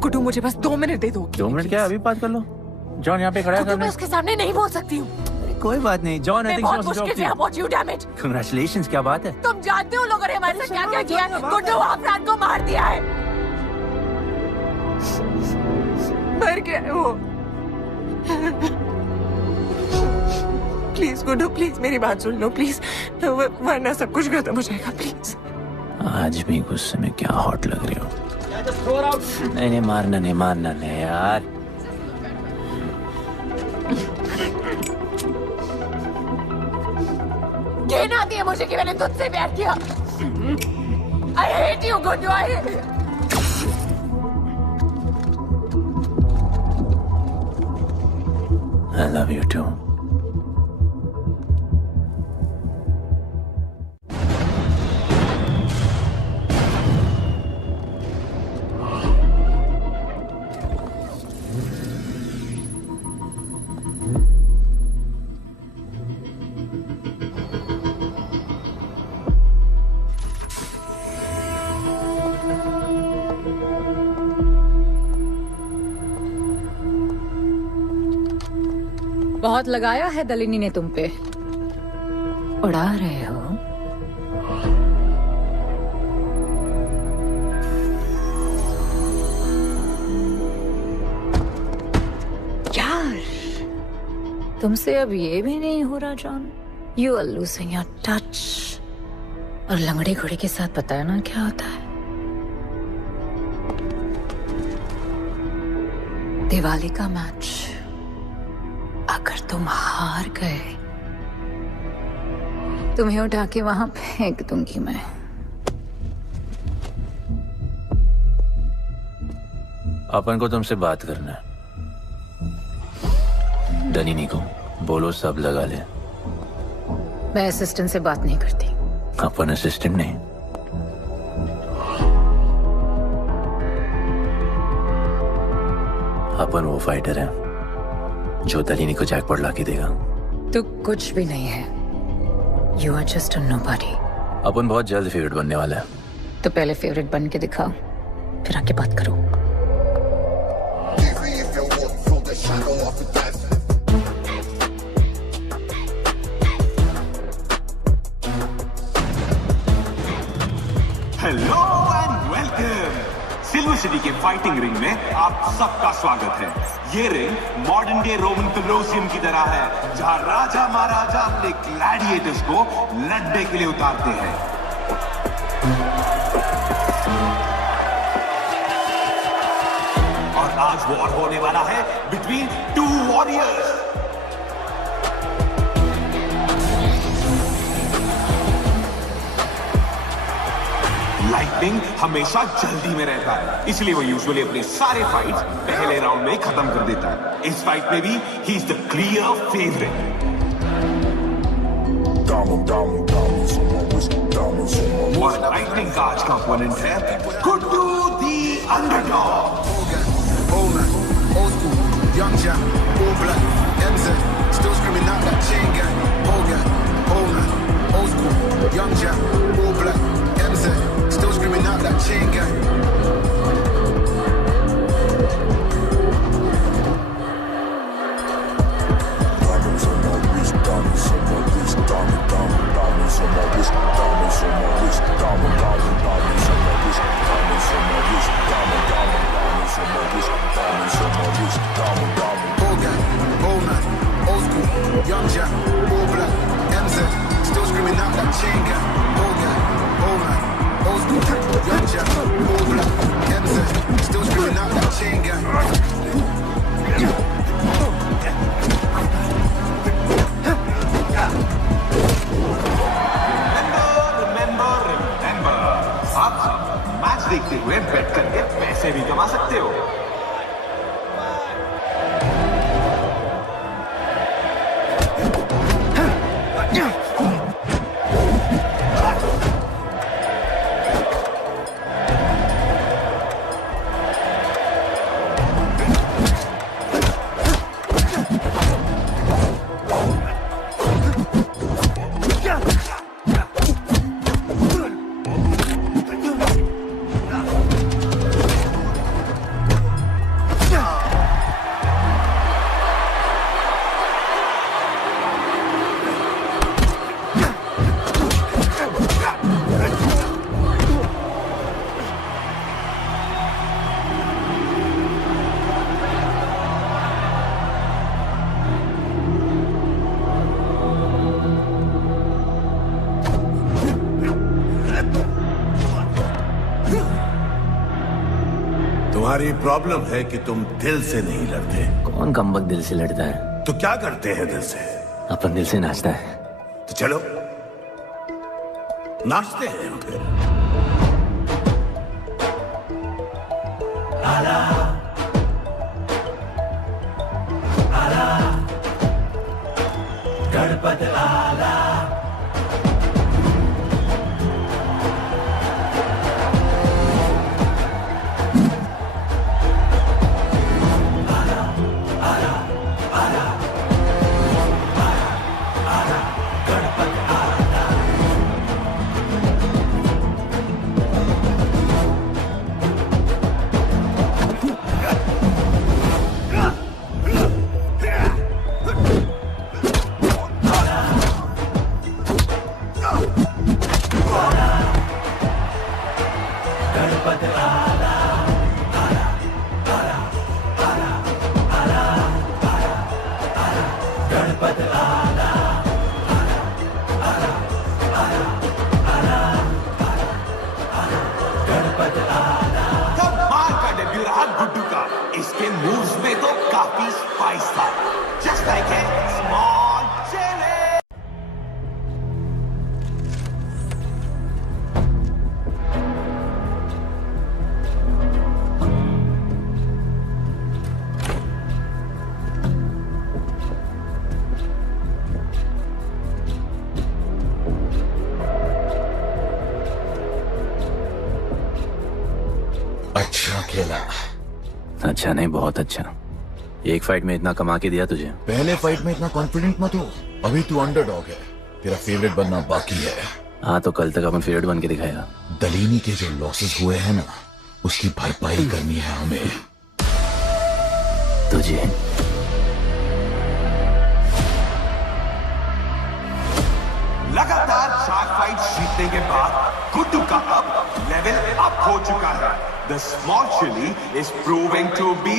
गुड्डू, मुझे बस 2 मिनट दे दो। 2 मिनट क्या, अभी बात कर लो। जॉन यहाँ पे खड़ा है। मैं उसके सामने नहीं बोल सकती हूँ। कोई बात नहीं जॉन, मैं बहुत मुश्किल say about you damn it. Congratulations, क्या बात है। तुम जानते हो लोगों ने हमारे साथ क्या क्या किया है। गुड्डू आफरान को मार दिया है। मर गया है वो। प्लीज गुड्डू, प्लीज मेरी बात सुन लो प्लीज, वरना सब कुछ खत्म हो जाएगा प्लीज। आज भी गुस्से में क्या हॉट लग रही हो। नहीं मारना नहीं यार। घिन आती है मुझे कि मैंने तुझसे प्यार किया। I hate you, Guddu, I hate you. I love you too. बहुत लगाया है दलिनी ने तुम पे। उड़ा रहे हो। यार, तुमसे अब ये भी नहीं हो रहा John. You are losing your touch. और लंगड़े घोड़े के साथ पता है ना क्या होता है। दिवाली का मैच अगर तुम हार गए, तुम्हें उठा के वहां फेंक दूंगी मैं। अपन को तुमसे बात करना है। दलिनी को बोलो सब लगा ले। मैं असिस्टेंट से बात नहीं करती। अपन असिस्टेंट नहीं, अपन वो फाइटर है जो दलिनी को जैकपॉट लाके देगा। तो कुछ भी नहीं है। You are just a nobody. अपन बहुत जल्द फेवरेट बनने वाला है। तो पहले फेवरेट बन के दिखाओ, फिर आके बात करो। Hello and welcome. Silver city के फाइटिंग रिंग में आप सबका स्वागत है। ये ring modern day Roman Colosseum की तरह है, जहां राजा महाराजा अपने ग्लैडिएटर्स को लड़ने के लिए उतारते हैं। और आज वॉर होने वाला है बिटवीन 2 वॉरियर्स। लाइटनिंग हमेशा जल्दी में रहता है, इसलिए वो यूजुअली अपने सारे फाइट्स पहले राउंड में खत्म कर देता है। इस फाइट में भी he is the clear favourite. और लाइटनिंग का आज का ओपोनेंट है गुड्डू दी underdog. Young Jack, all black, MZ, still screaming out that chain gang. Old man, old school. Young Jack, all black, MZ, still screaming out that chain gang. Diamonds on my wrist, diamonds on my wrist, diamonds on my wrist, diamonds on my wrist, diamonds on my wrist, diamonds on my wrist, diamonds on my wrist, diamonds on my wrist, diamond. Old gang, old man, old school. Young Jack, all black, MZ, still screaming out that chain gang. Old gang, old man, old school. Young Jack, all black, MZ, still screaming out that chain gang. Remember, आप match देखते हुए बेट करके पैसे भी कमा सकते हो। तुम्हारी प्रॉब्लम है कि तुम दिल से नहीं लड़ते। कौन कमबख्त दिल से लड़ता है? तो क्या करते हैं दिल से? अपन दिल से नाचता है। तो चलो नाचते हैं हम फिर। गणपत आला इसके मूव्स में तो काफी स्पाइस था। Just like a small chilli. अच्छा खेला। अच्छा नहीं, बहुत अच्छा। एक फाइट में इतना कमा के दिया तुझे। पहले फाइट में इतना कॉन्फिडेंट मत हो, अभी तू अंडरडॉग है, तेरा फेवरेट बनना बाकी है। हाँ तो कल तक अपन फेवरेट बन के दिखाएगा। दलीनी के जो लॉसेस हुए हैं ना, उसकी भरपाई करनी है हमें। तुझे लगातार 4 फाइट जीतने के बाद गुड्डू का अब लेवल अप हो चुका है। The small chili is proving to be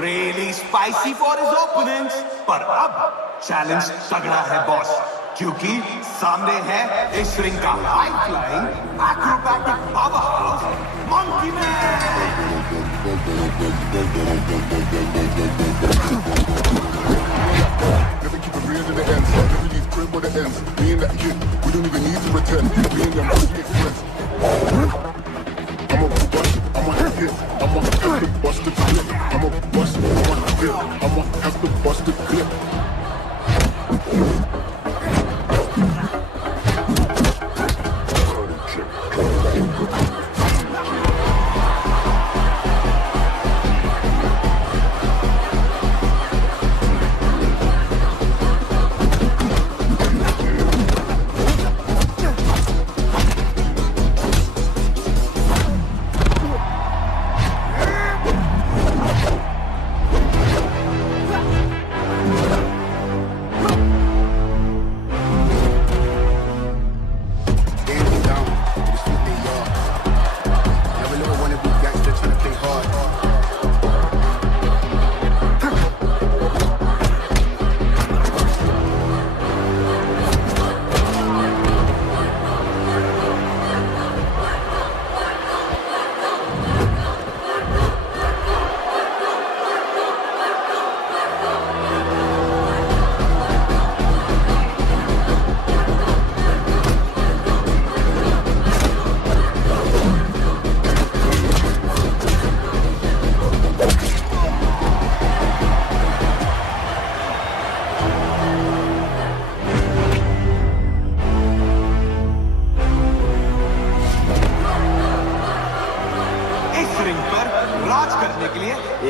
really spicy for his opponents. पर अब चैलेंज तगड़ा है बॉस, क्योंकि सामने है इस रिंग का high flying acrobatic powerhouse monkey man. To the end, never leave crib where the ends. Me and that kid, we don't even need to pretend. Me and them big friends. I'm a bust, I'm a hit, I'm a have to bust the clip. I'm a bust, I'm a hit, I'm a have to bust the clip.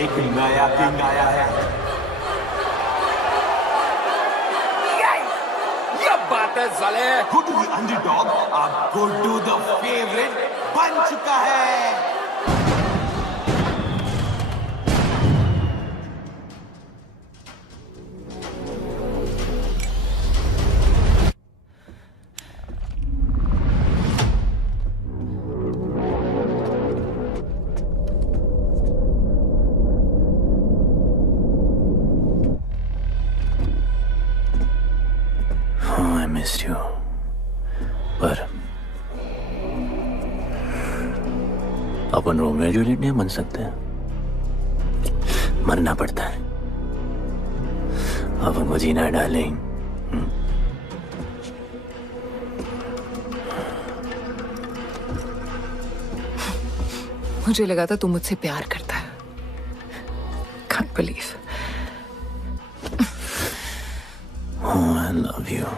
एक नया king आया है। ये बात है साले। Guddu the underdog अब Guddu the favourite बन चुका है। मिस्ड यू, पर अपन रोमियो जूलियट नहीं बन सकते। मरना पड़ता है। अब हमको जीना है डार्लिंग। मुझे लगा था तू मुझसे प्यार करता है। Can't believe. Oh, I love you.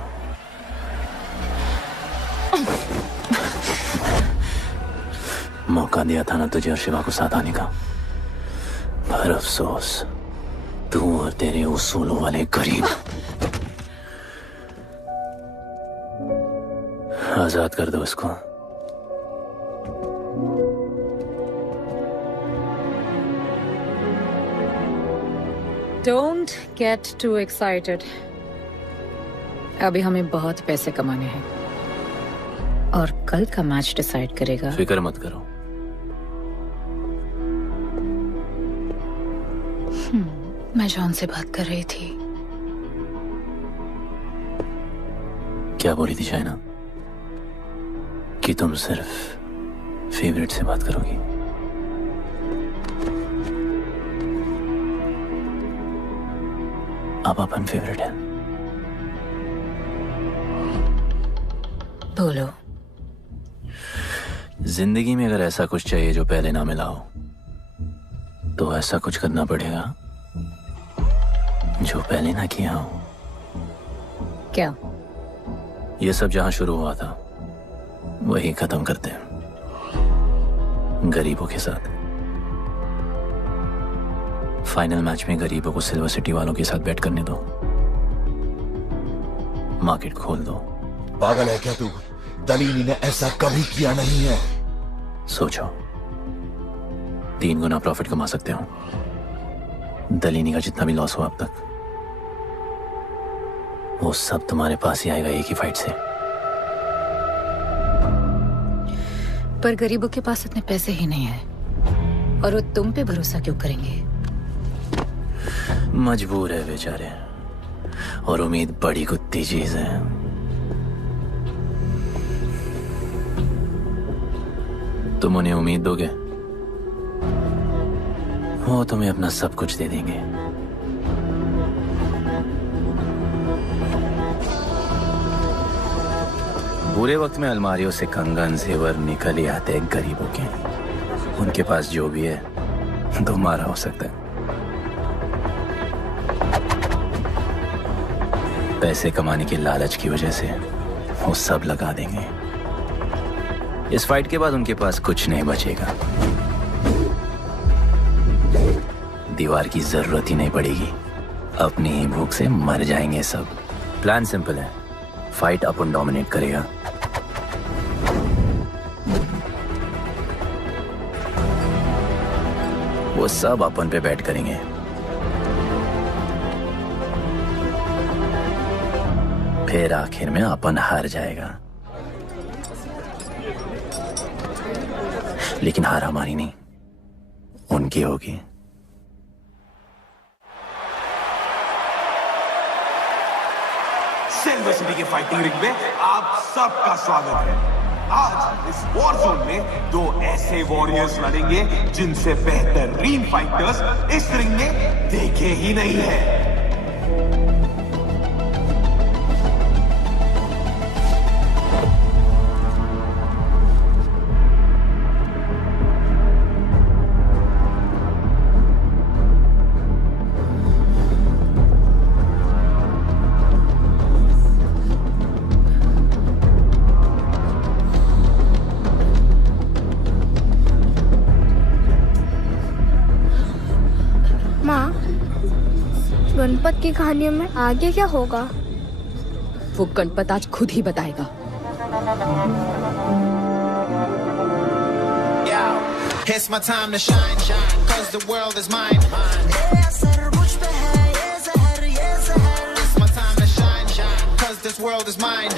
मौका दिया था ना तुझे और शिवा को साथ आने का, पर अफसोस तू और तेरे उसूलों वाले गरीब। आजाद कर दो इसको। Don't get too excited. अभी हमें बहुत पैसे कमाने हैं और कल का मैच डिसाइड करेगा। फिक्र मत करो। मैं जॉन से बात कर रही थी। क्या बोली थी शाइना? कि तुम सिर्फ फेवरेट से बात करोगी? अब अपन फेवरेट है। बोलो। जिंदगी में अगर ऐसा कुछ चाहिए जो पहले ना मिला हो, तो ऐसा कुछ करना पड़ेगा जो पहले ना किया हो। क्या? ये सब जहां शुरू हुआ था वही खत्म करते हैं, गरीबों के साथ। फाइनल मैच में गरीबों को सिल्वर सिटी वालों के साथ बैट करने दो, मार्केट खोल दो। पागल है क्या तू? दलीनी ने ऐसा कभी किया नहीं है। सोचो, 3 गुना प्रॉफिट कमा सकते हो। दलीनी का जितना भी लॉस हुआ अब तक, वो सब तुम्हारे पास ही आएगा एक ही फाइट से। पर गरीबों के पास इतने पैसे ही नहीं है, और वो तुम पे भरोसा क्यों करेंगे? मजबूर है बेचारे, और उम्मीद बड़ी कुत्ती चीज है। तुम उन्हें उम्मीद दोगे, वो तुम्हें अपना सब कुछ दे देंगे। बुरे वक्त में अलमारियों से कंगन जेवर निकल ही आते हैं गरीबों के। उनके पास जो भी है तुम्हारा हो सकता है। पैसे कमाने की लालच की वजह से वो सब लगा देंगे। इस फाइट के बाद उनके पास कुछ नहीं बचेगा। दीवार की जरूरत ही नहीं पड़ेगी, अपनी ही भूख से मर जाएंगे सब। प्लान सिंपल है, फाइट अपन डोमिनेट करेगा। वो सब अपन पे बैट करेंगे। फिर आखिर में अपन हार जाएगा, लेकिन हार हमारी नहीं, उनकी होगी। सिल्वर सिटी के फाइटिंग रिंग में आप सबका स्वागत है। आज इस वॉर जोन में 2 ऐसे वॉरियर्स लड़ेंगे जिनसे बेहतरीन फाइटर्स इस रिंग में देखे ही नहीं है। गणपत की कहानियों में आगे क्या होगा? वो गणपत आज खुद ही बताएगा। It's my time to shine, shine, cause the world is mine. It's my time to shine, shine, cause this world is mine.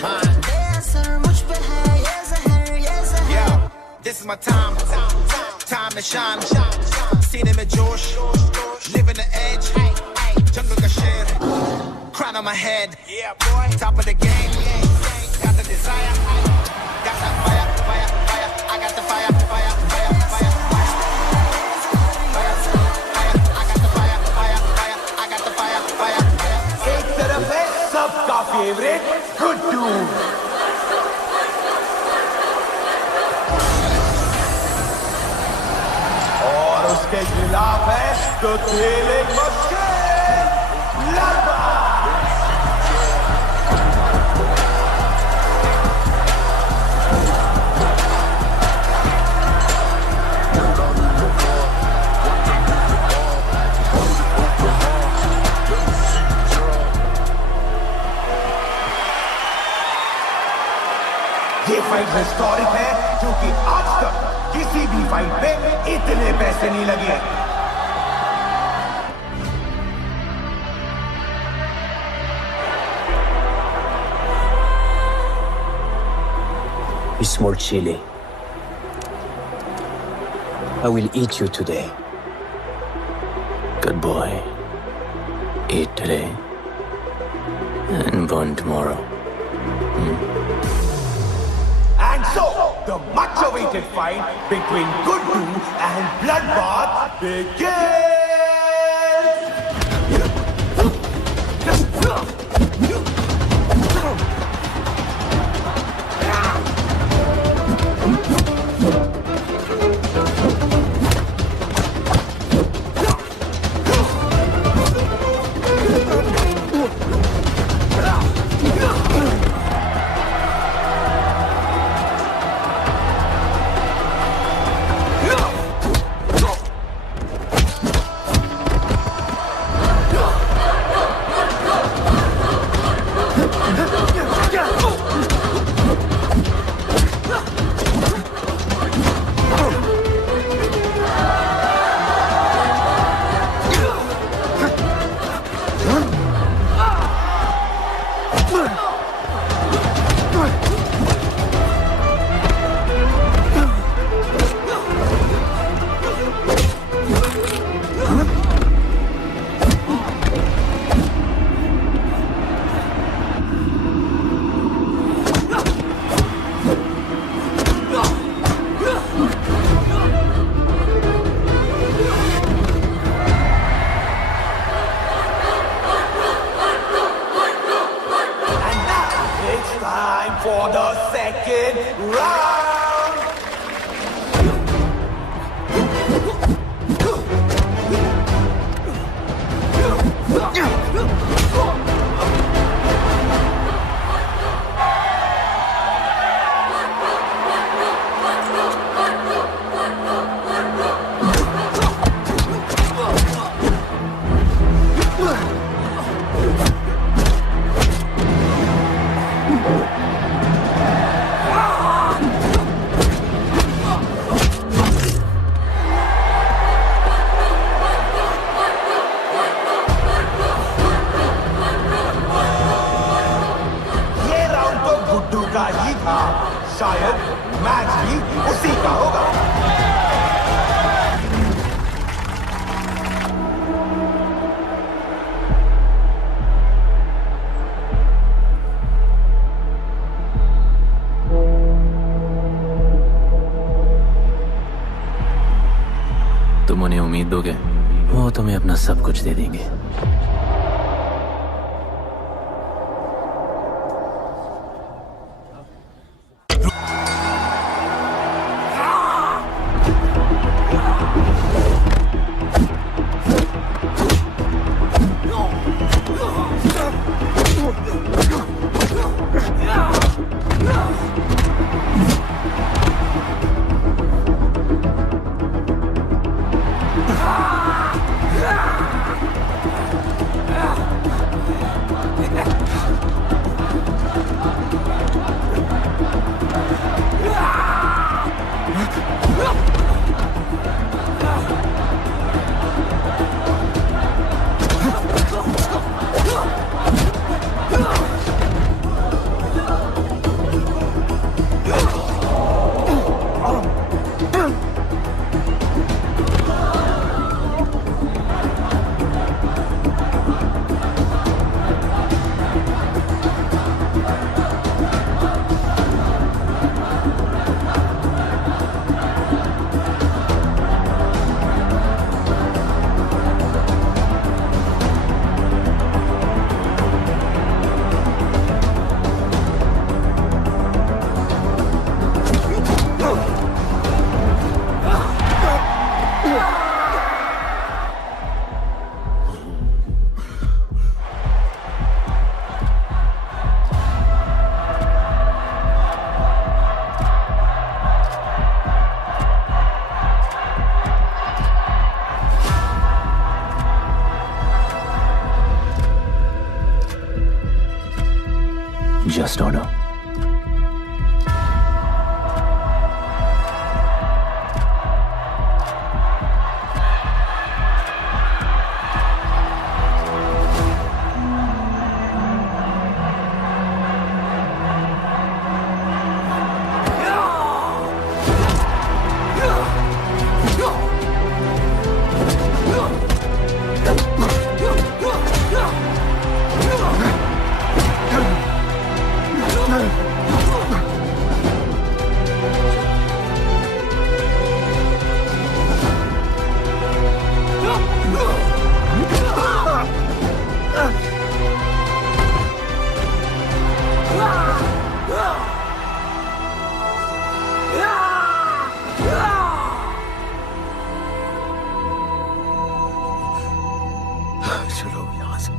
Yo, this is my time, time to shine. Seen him at Josh, living the edge. Jungle ka sher, crown on my head. Yeah, boy, top of the game. Got the desire, got that fire, fire, fire. I got the fire, fire, fire, fire. I got the fire. Guddu. और उसके खिलाफ है तो खेले मस्केन लड़बा। ये fight historic है क्योंकि आज तक किसी भी फाइट पे इतने पैसे नहीं लगे। Small chili. I will eat you today. Good boy. Eat today and burn tomorrow. And so, the much-awaited fight between Guddu and Bloodbath begins! For the second round. शायद मैच भी उसी का होगा। तुम उन्हें उम्मीद दोगे, वो तुम्हें अपना सब कुछ दे देंगे। just order. चलो यहाँ से।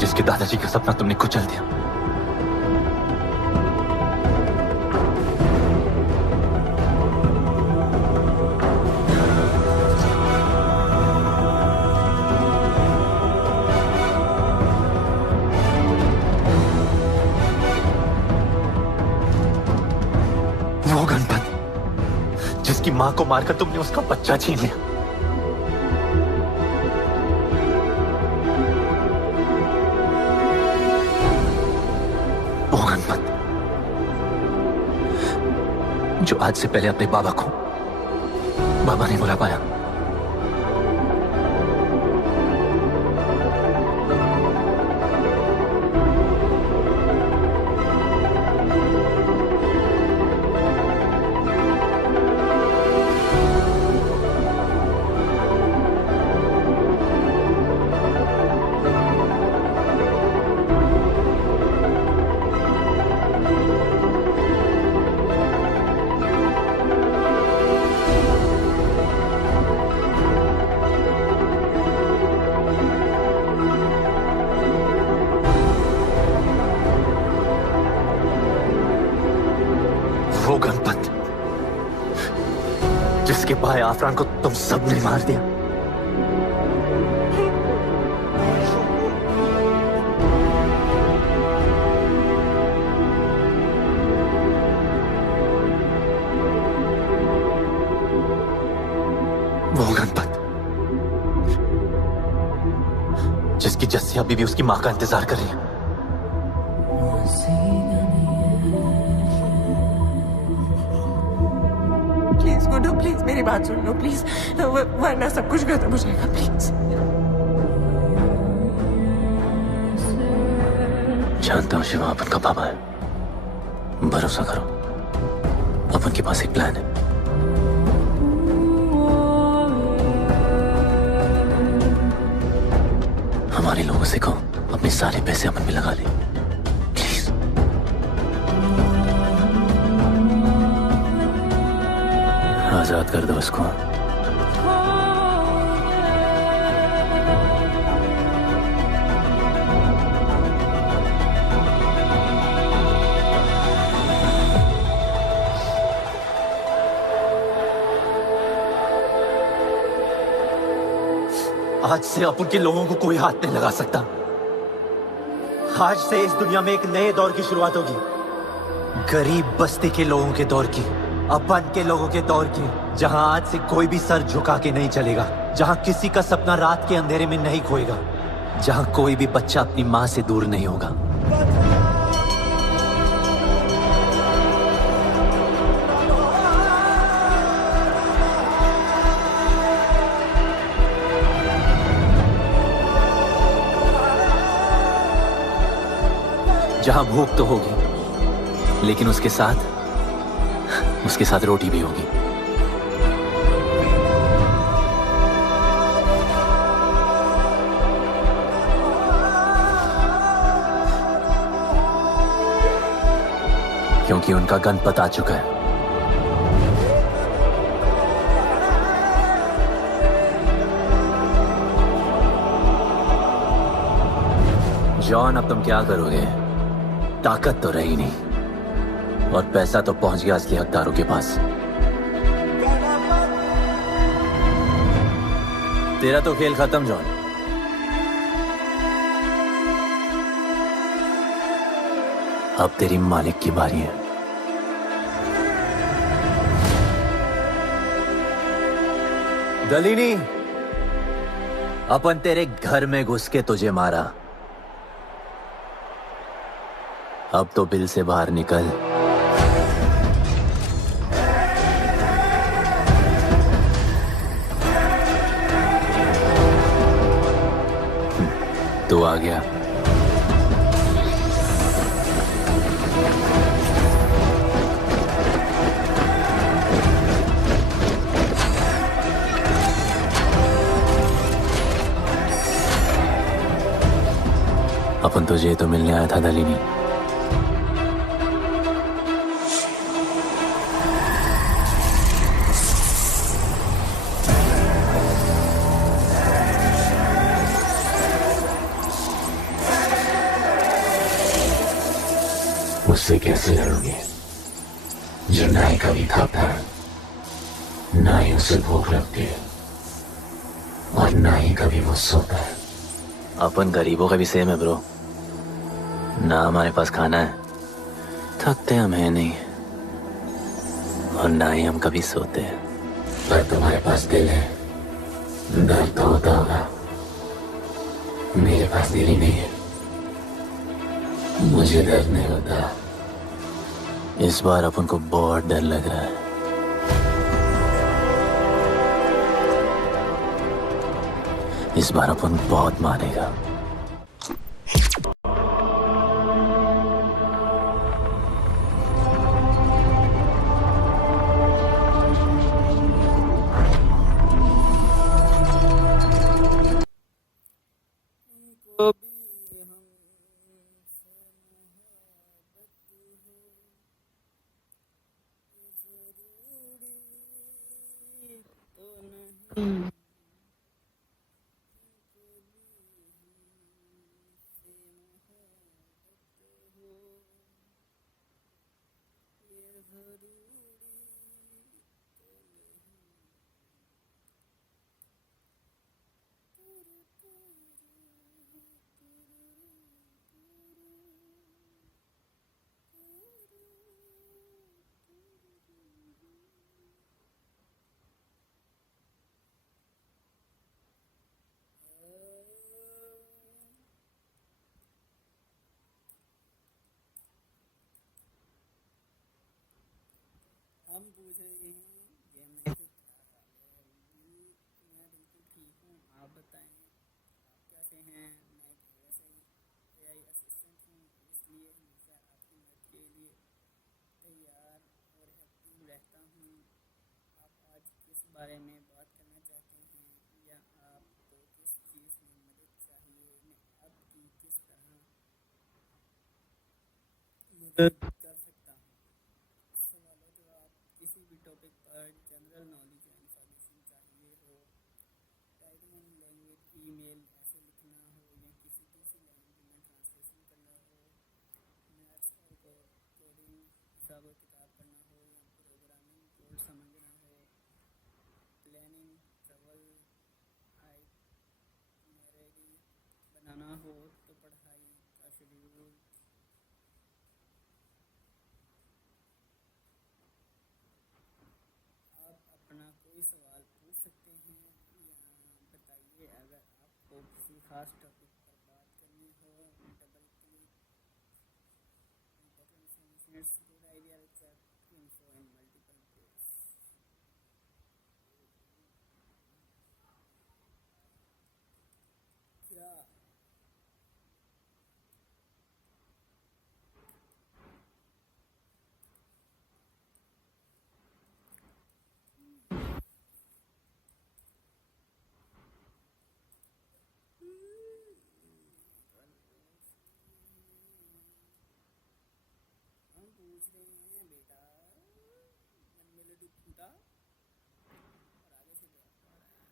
जिसके दादाजी का सपना तुमने कुचल दिया। वो गणपत जिसकी मां को मारकर तुमने उसका बच्चा छीन लिया। जो आज से पहले अपने बाबा को बाबा नहीं बुला पाया। उसके भाई आफरान को तुम सबने मार दिया। वो गणपत जिसकी जस्सिया बीवी उसकी मां का इंतजार कर रही है। प्लीज गुड्डू, प्लीज मेरी बात सुन लो प्लीज, वरना सब कुछ खत्म हो जाएगा प्लीज। जानता हूँ शिवा अपन का पापा है, भरोसा करो, अपन के पास एक प्लान है। हमारे लोगों से कहो अपने सारे पैसे अपन में लगा ले, प्लीज। आजाद कर दो उसको। आज से अपन के लोगों को कोई हाथ नहीं लगा सकता। आज से इस दुनिया में एक नए दौर की शुरुआत होगी, गरीब बस्ती के लोगों के दौर की, अपन के लोगों के दौर की, जहां आज से कोई भी सर झुका के नहीं चलेगा, जहां किसी का सपना रात के अंधेरे में नहीं खोएगा, जहां कोई भी बच्चा अपनी मां से दूर नहीं होगा। जहां भूख तो होगी, लेकिन उसके साथ रोटी भी होगी। क्योंकि उनका गणपत आ चुका है। जॉन, अब तुम क्या करोगे? ताकत तो रही नहीं और पैसा तो पहुंच गया असली हकदारों के पास। तेरा तो खेल खत्म जॉन। अब तेरी मालिक की बारी है। दलीनी, अपन तेरे घर में घुस के तुझे मारा, अब तो बिल से बाहर निकल। तू आ गया। अपन तुझे तो मिलने आया था दलीनी। उससे कैसे लड़ोगे जो ना ही कभी खाता है, ना ही उसे भूख लगती है और ना ही कभी वो सोता है। अपन गरीबों का भी सेम है ब्रो। ना हमारे पास खाना है, थकते हम है नहीं, और ना ही हम कभी सोते हैं। पर तुम्हारे पास दिल है, दर्द तो होता होगा। मेरे पास दिल ही नहीं है, मुझे दर्द नहीं होता। इस बार अपन को बहुत डर लग रहा है। इस बार अपन बहुत मारेगा। हम पूछ रहे हैं ये मैं से क्या हाल है। मैं बिल्कुल ठीक हूँ, आप बताएं आप कैसे हैं। मैं एक एआई असिस्टेंट हूँ, इसलिए हमेशा आपकी मदद के लिए तैयार और एक्टिव रहता हूँ। आप आज किस बारे में बात करना चाहते हैं या आपको किस चीज़ में मदद चाहिए। मैं आपकी किस तरह मदद कर सकता हूँ। सवालों जवाब किसी भी टॉपिक पर जनरल नॉलेज या इंफॉर्मेशन चाहिए हो, राइटिंग इन लैंग्वेज, ईमेल ऐसे लिखना हो या किसी दूसरी लैंग्वेज में ट्रांसलेशन करना हो, मैथ्स और कोडिंग हिसाब और किताब करना हो या प्रोग्रामिंग कोड समझना हो, प्लानिंग ट्रैवल आइटनरी बनाना हो तो पढ़ाई का शेड्यूल। आप अपना कोई सवाल पूछ सकते हैं या बताइए। अगर आपको किसी खास टॉपिक पर बात करनी हो, double click important information. It's a good idea to check info in multiple ways. क्या हम पूछ रहे हैं बेटा मन में लड्डू फूटा और आगे से जवाब आ रहा है।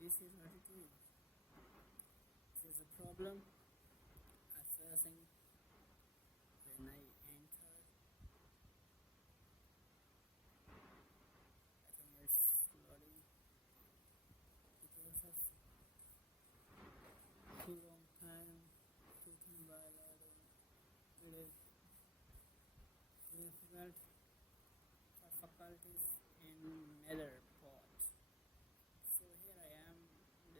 This is what it is. This is a problem I'm facing when I enter. I think it's loading because of too long time taken by loading. It is difficult for faculties in Netherport. So here I am.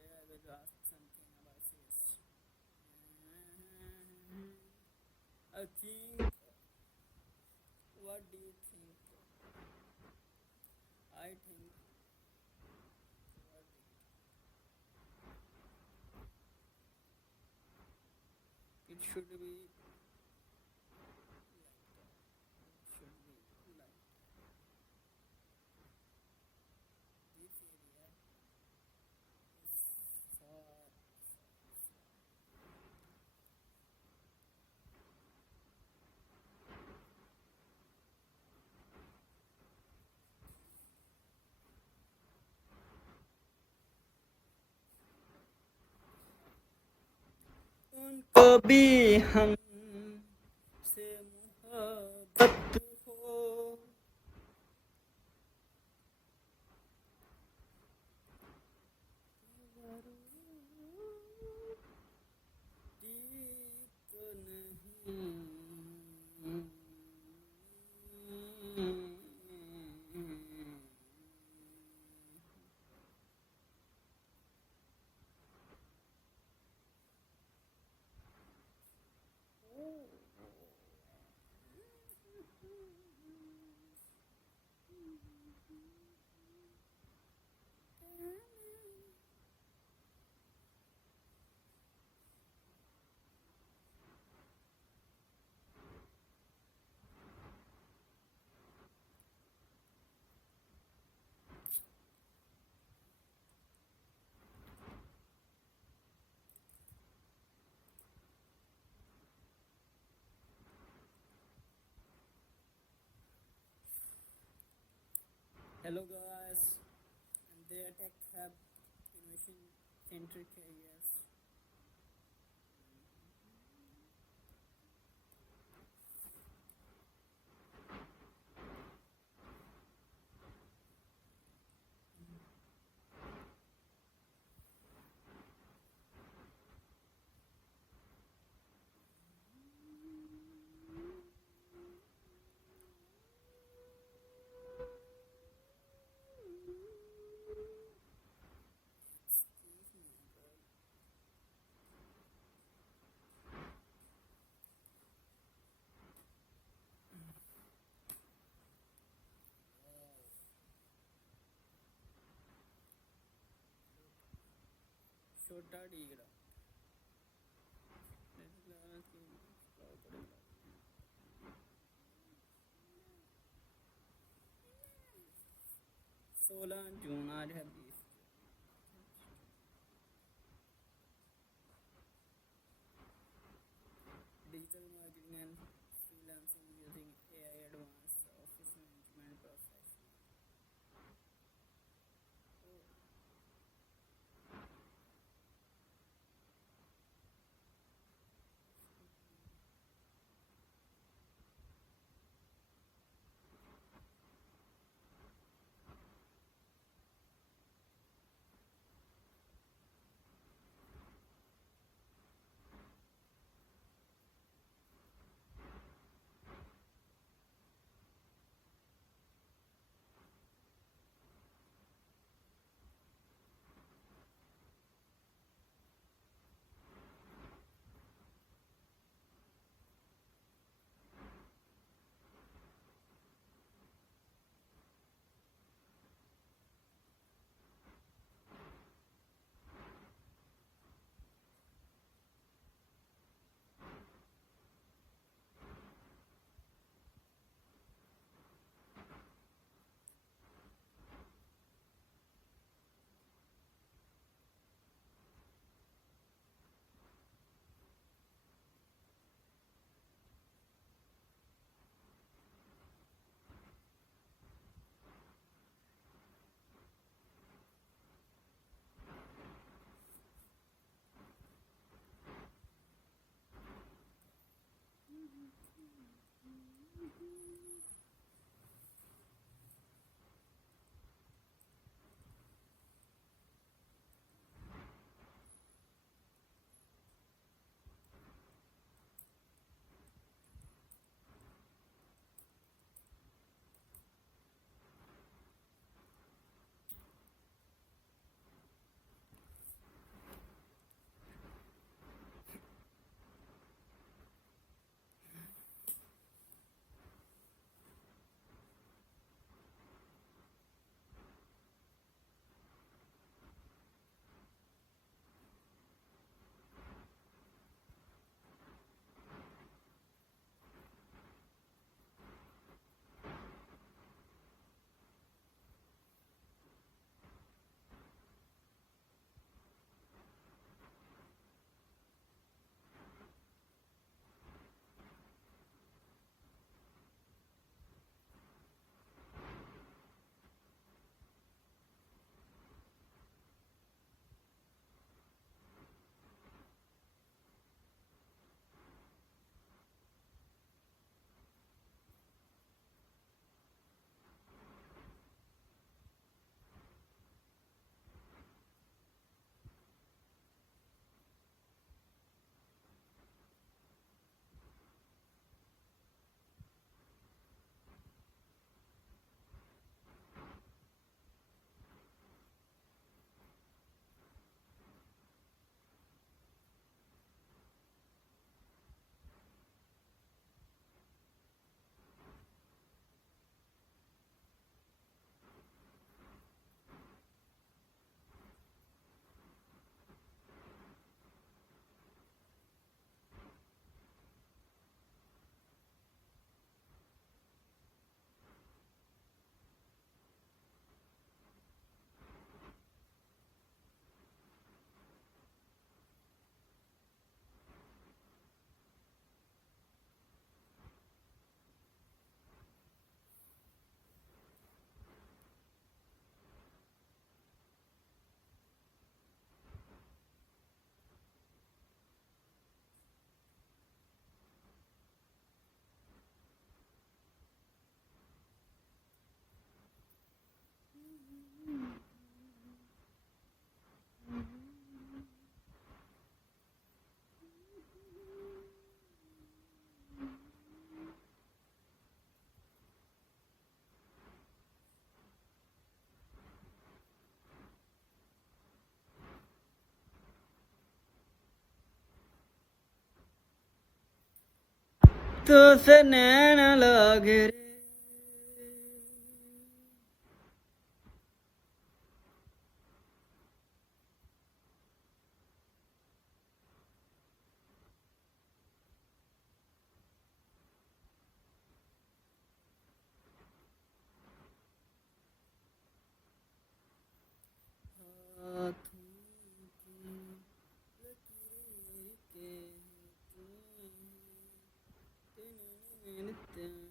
I will ask something about this. I think. What do you think? I think. What do you think? It should be like that. It should be like this area is far. उनको भी हम से मोहब्बत हो, तो नहीं। Hello guys, and the Tech Hub Innovation Centric areas. छोटा डीगड़ा सोलह जून आज है 20 digital marketing and freelancing using AI advanced office management process. तो से नैना लागे रे। हाथों की लकीरें कहती हैं,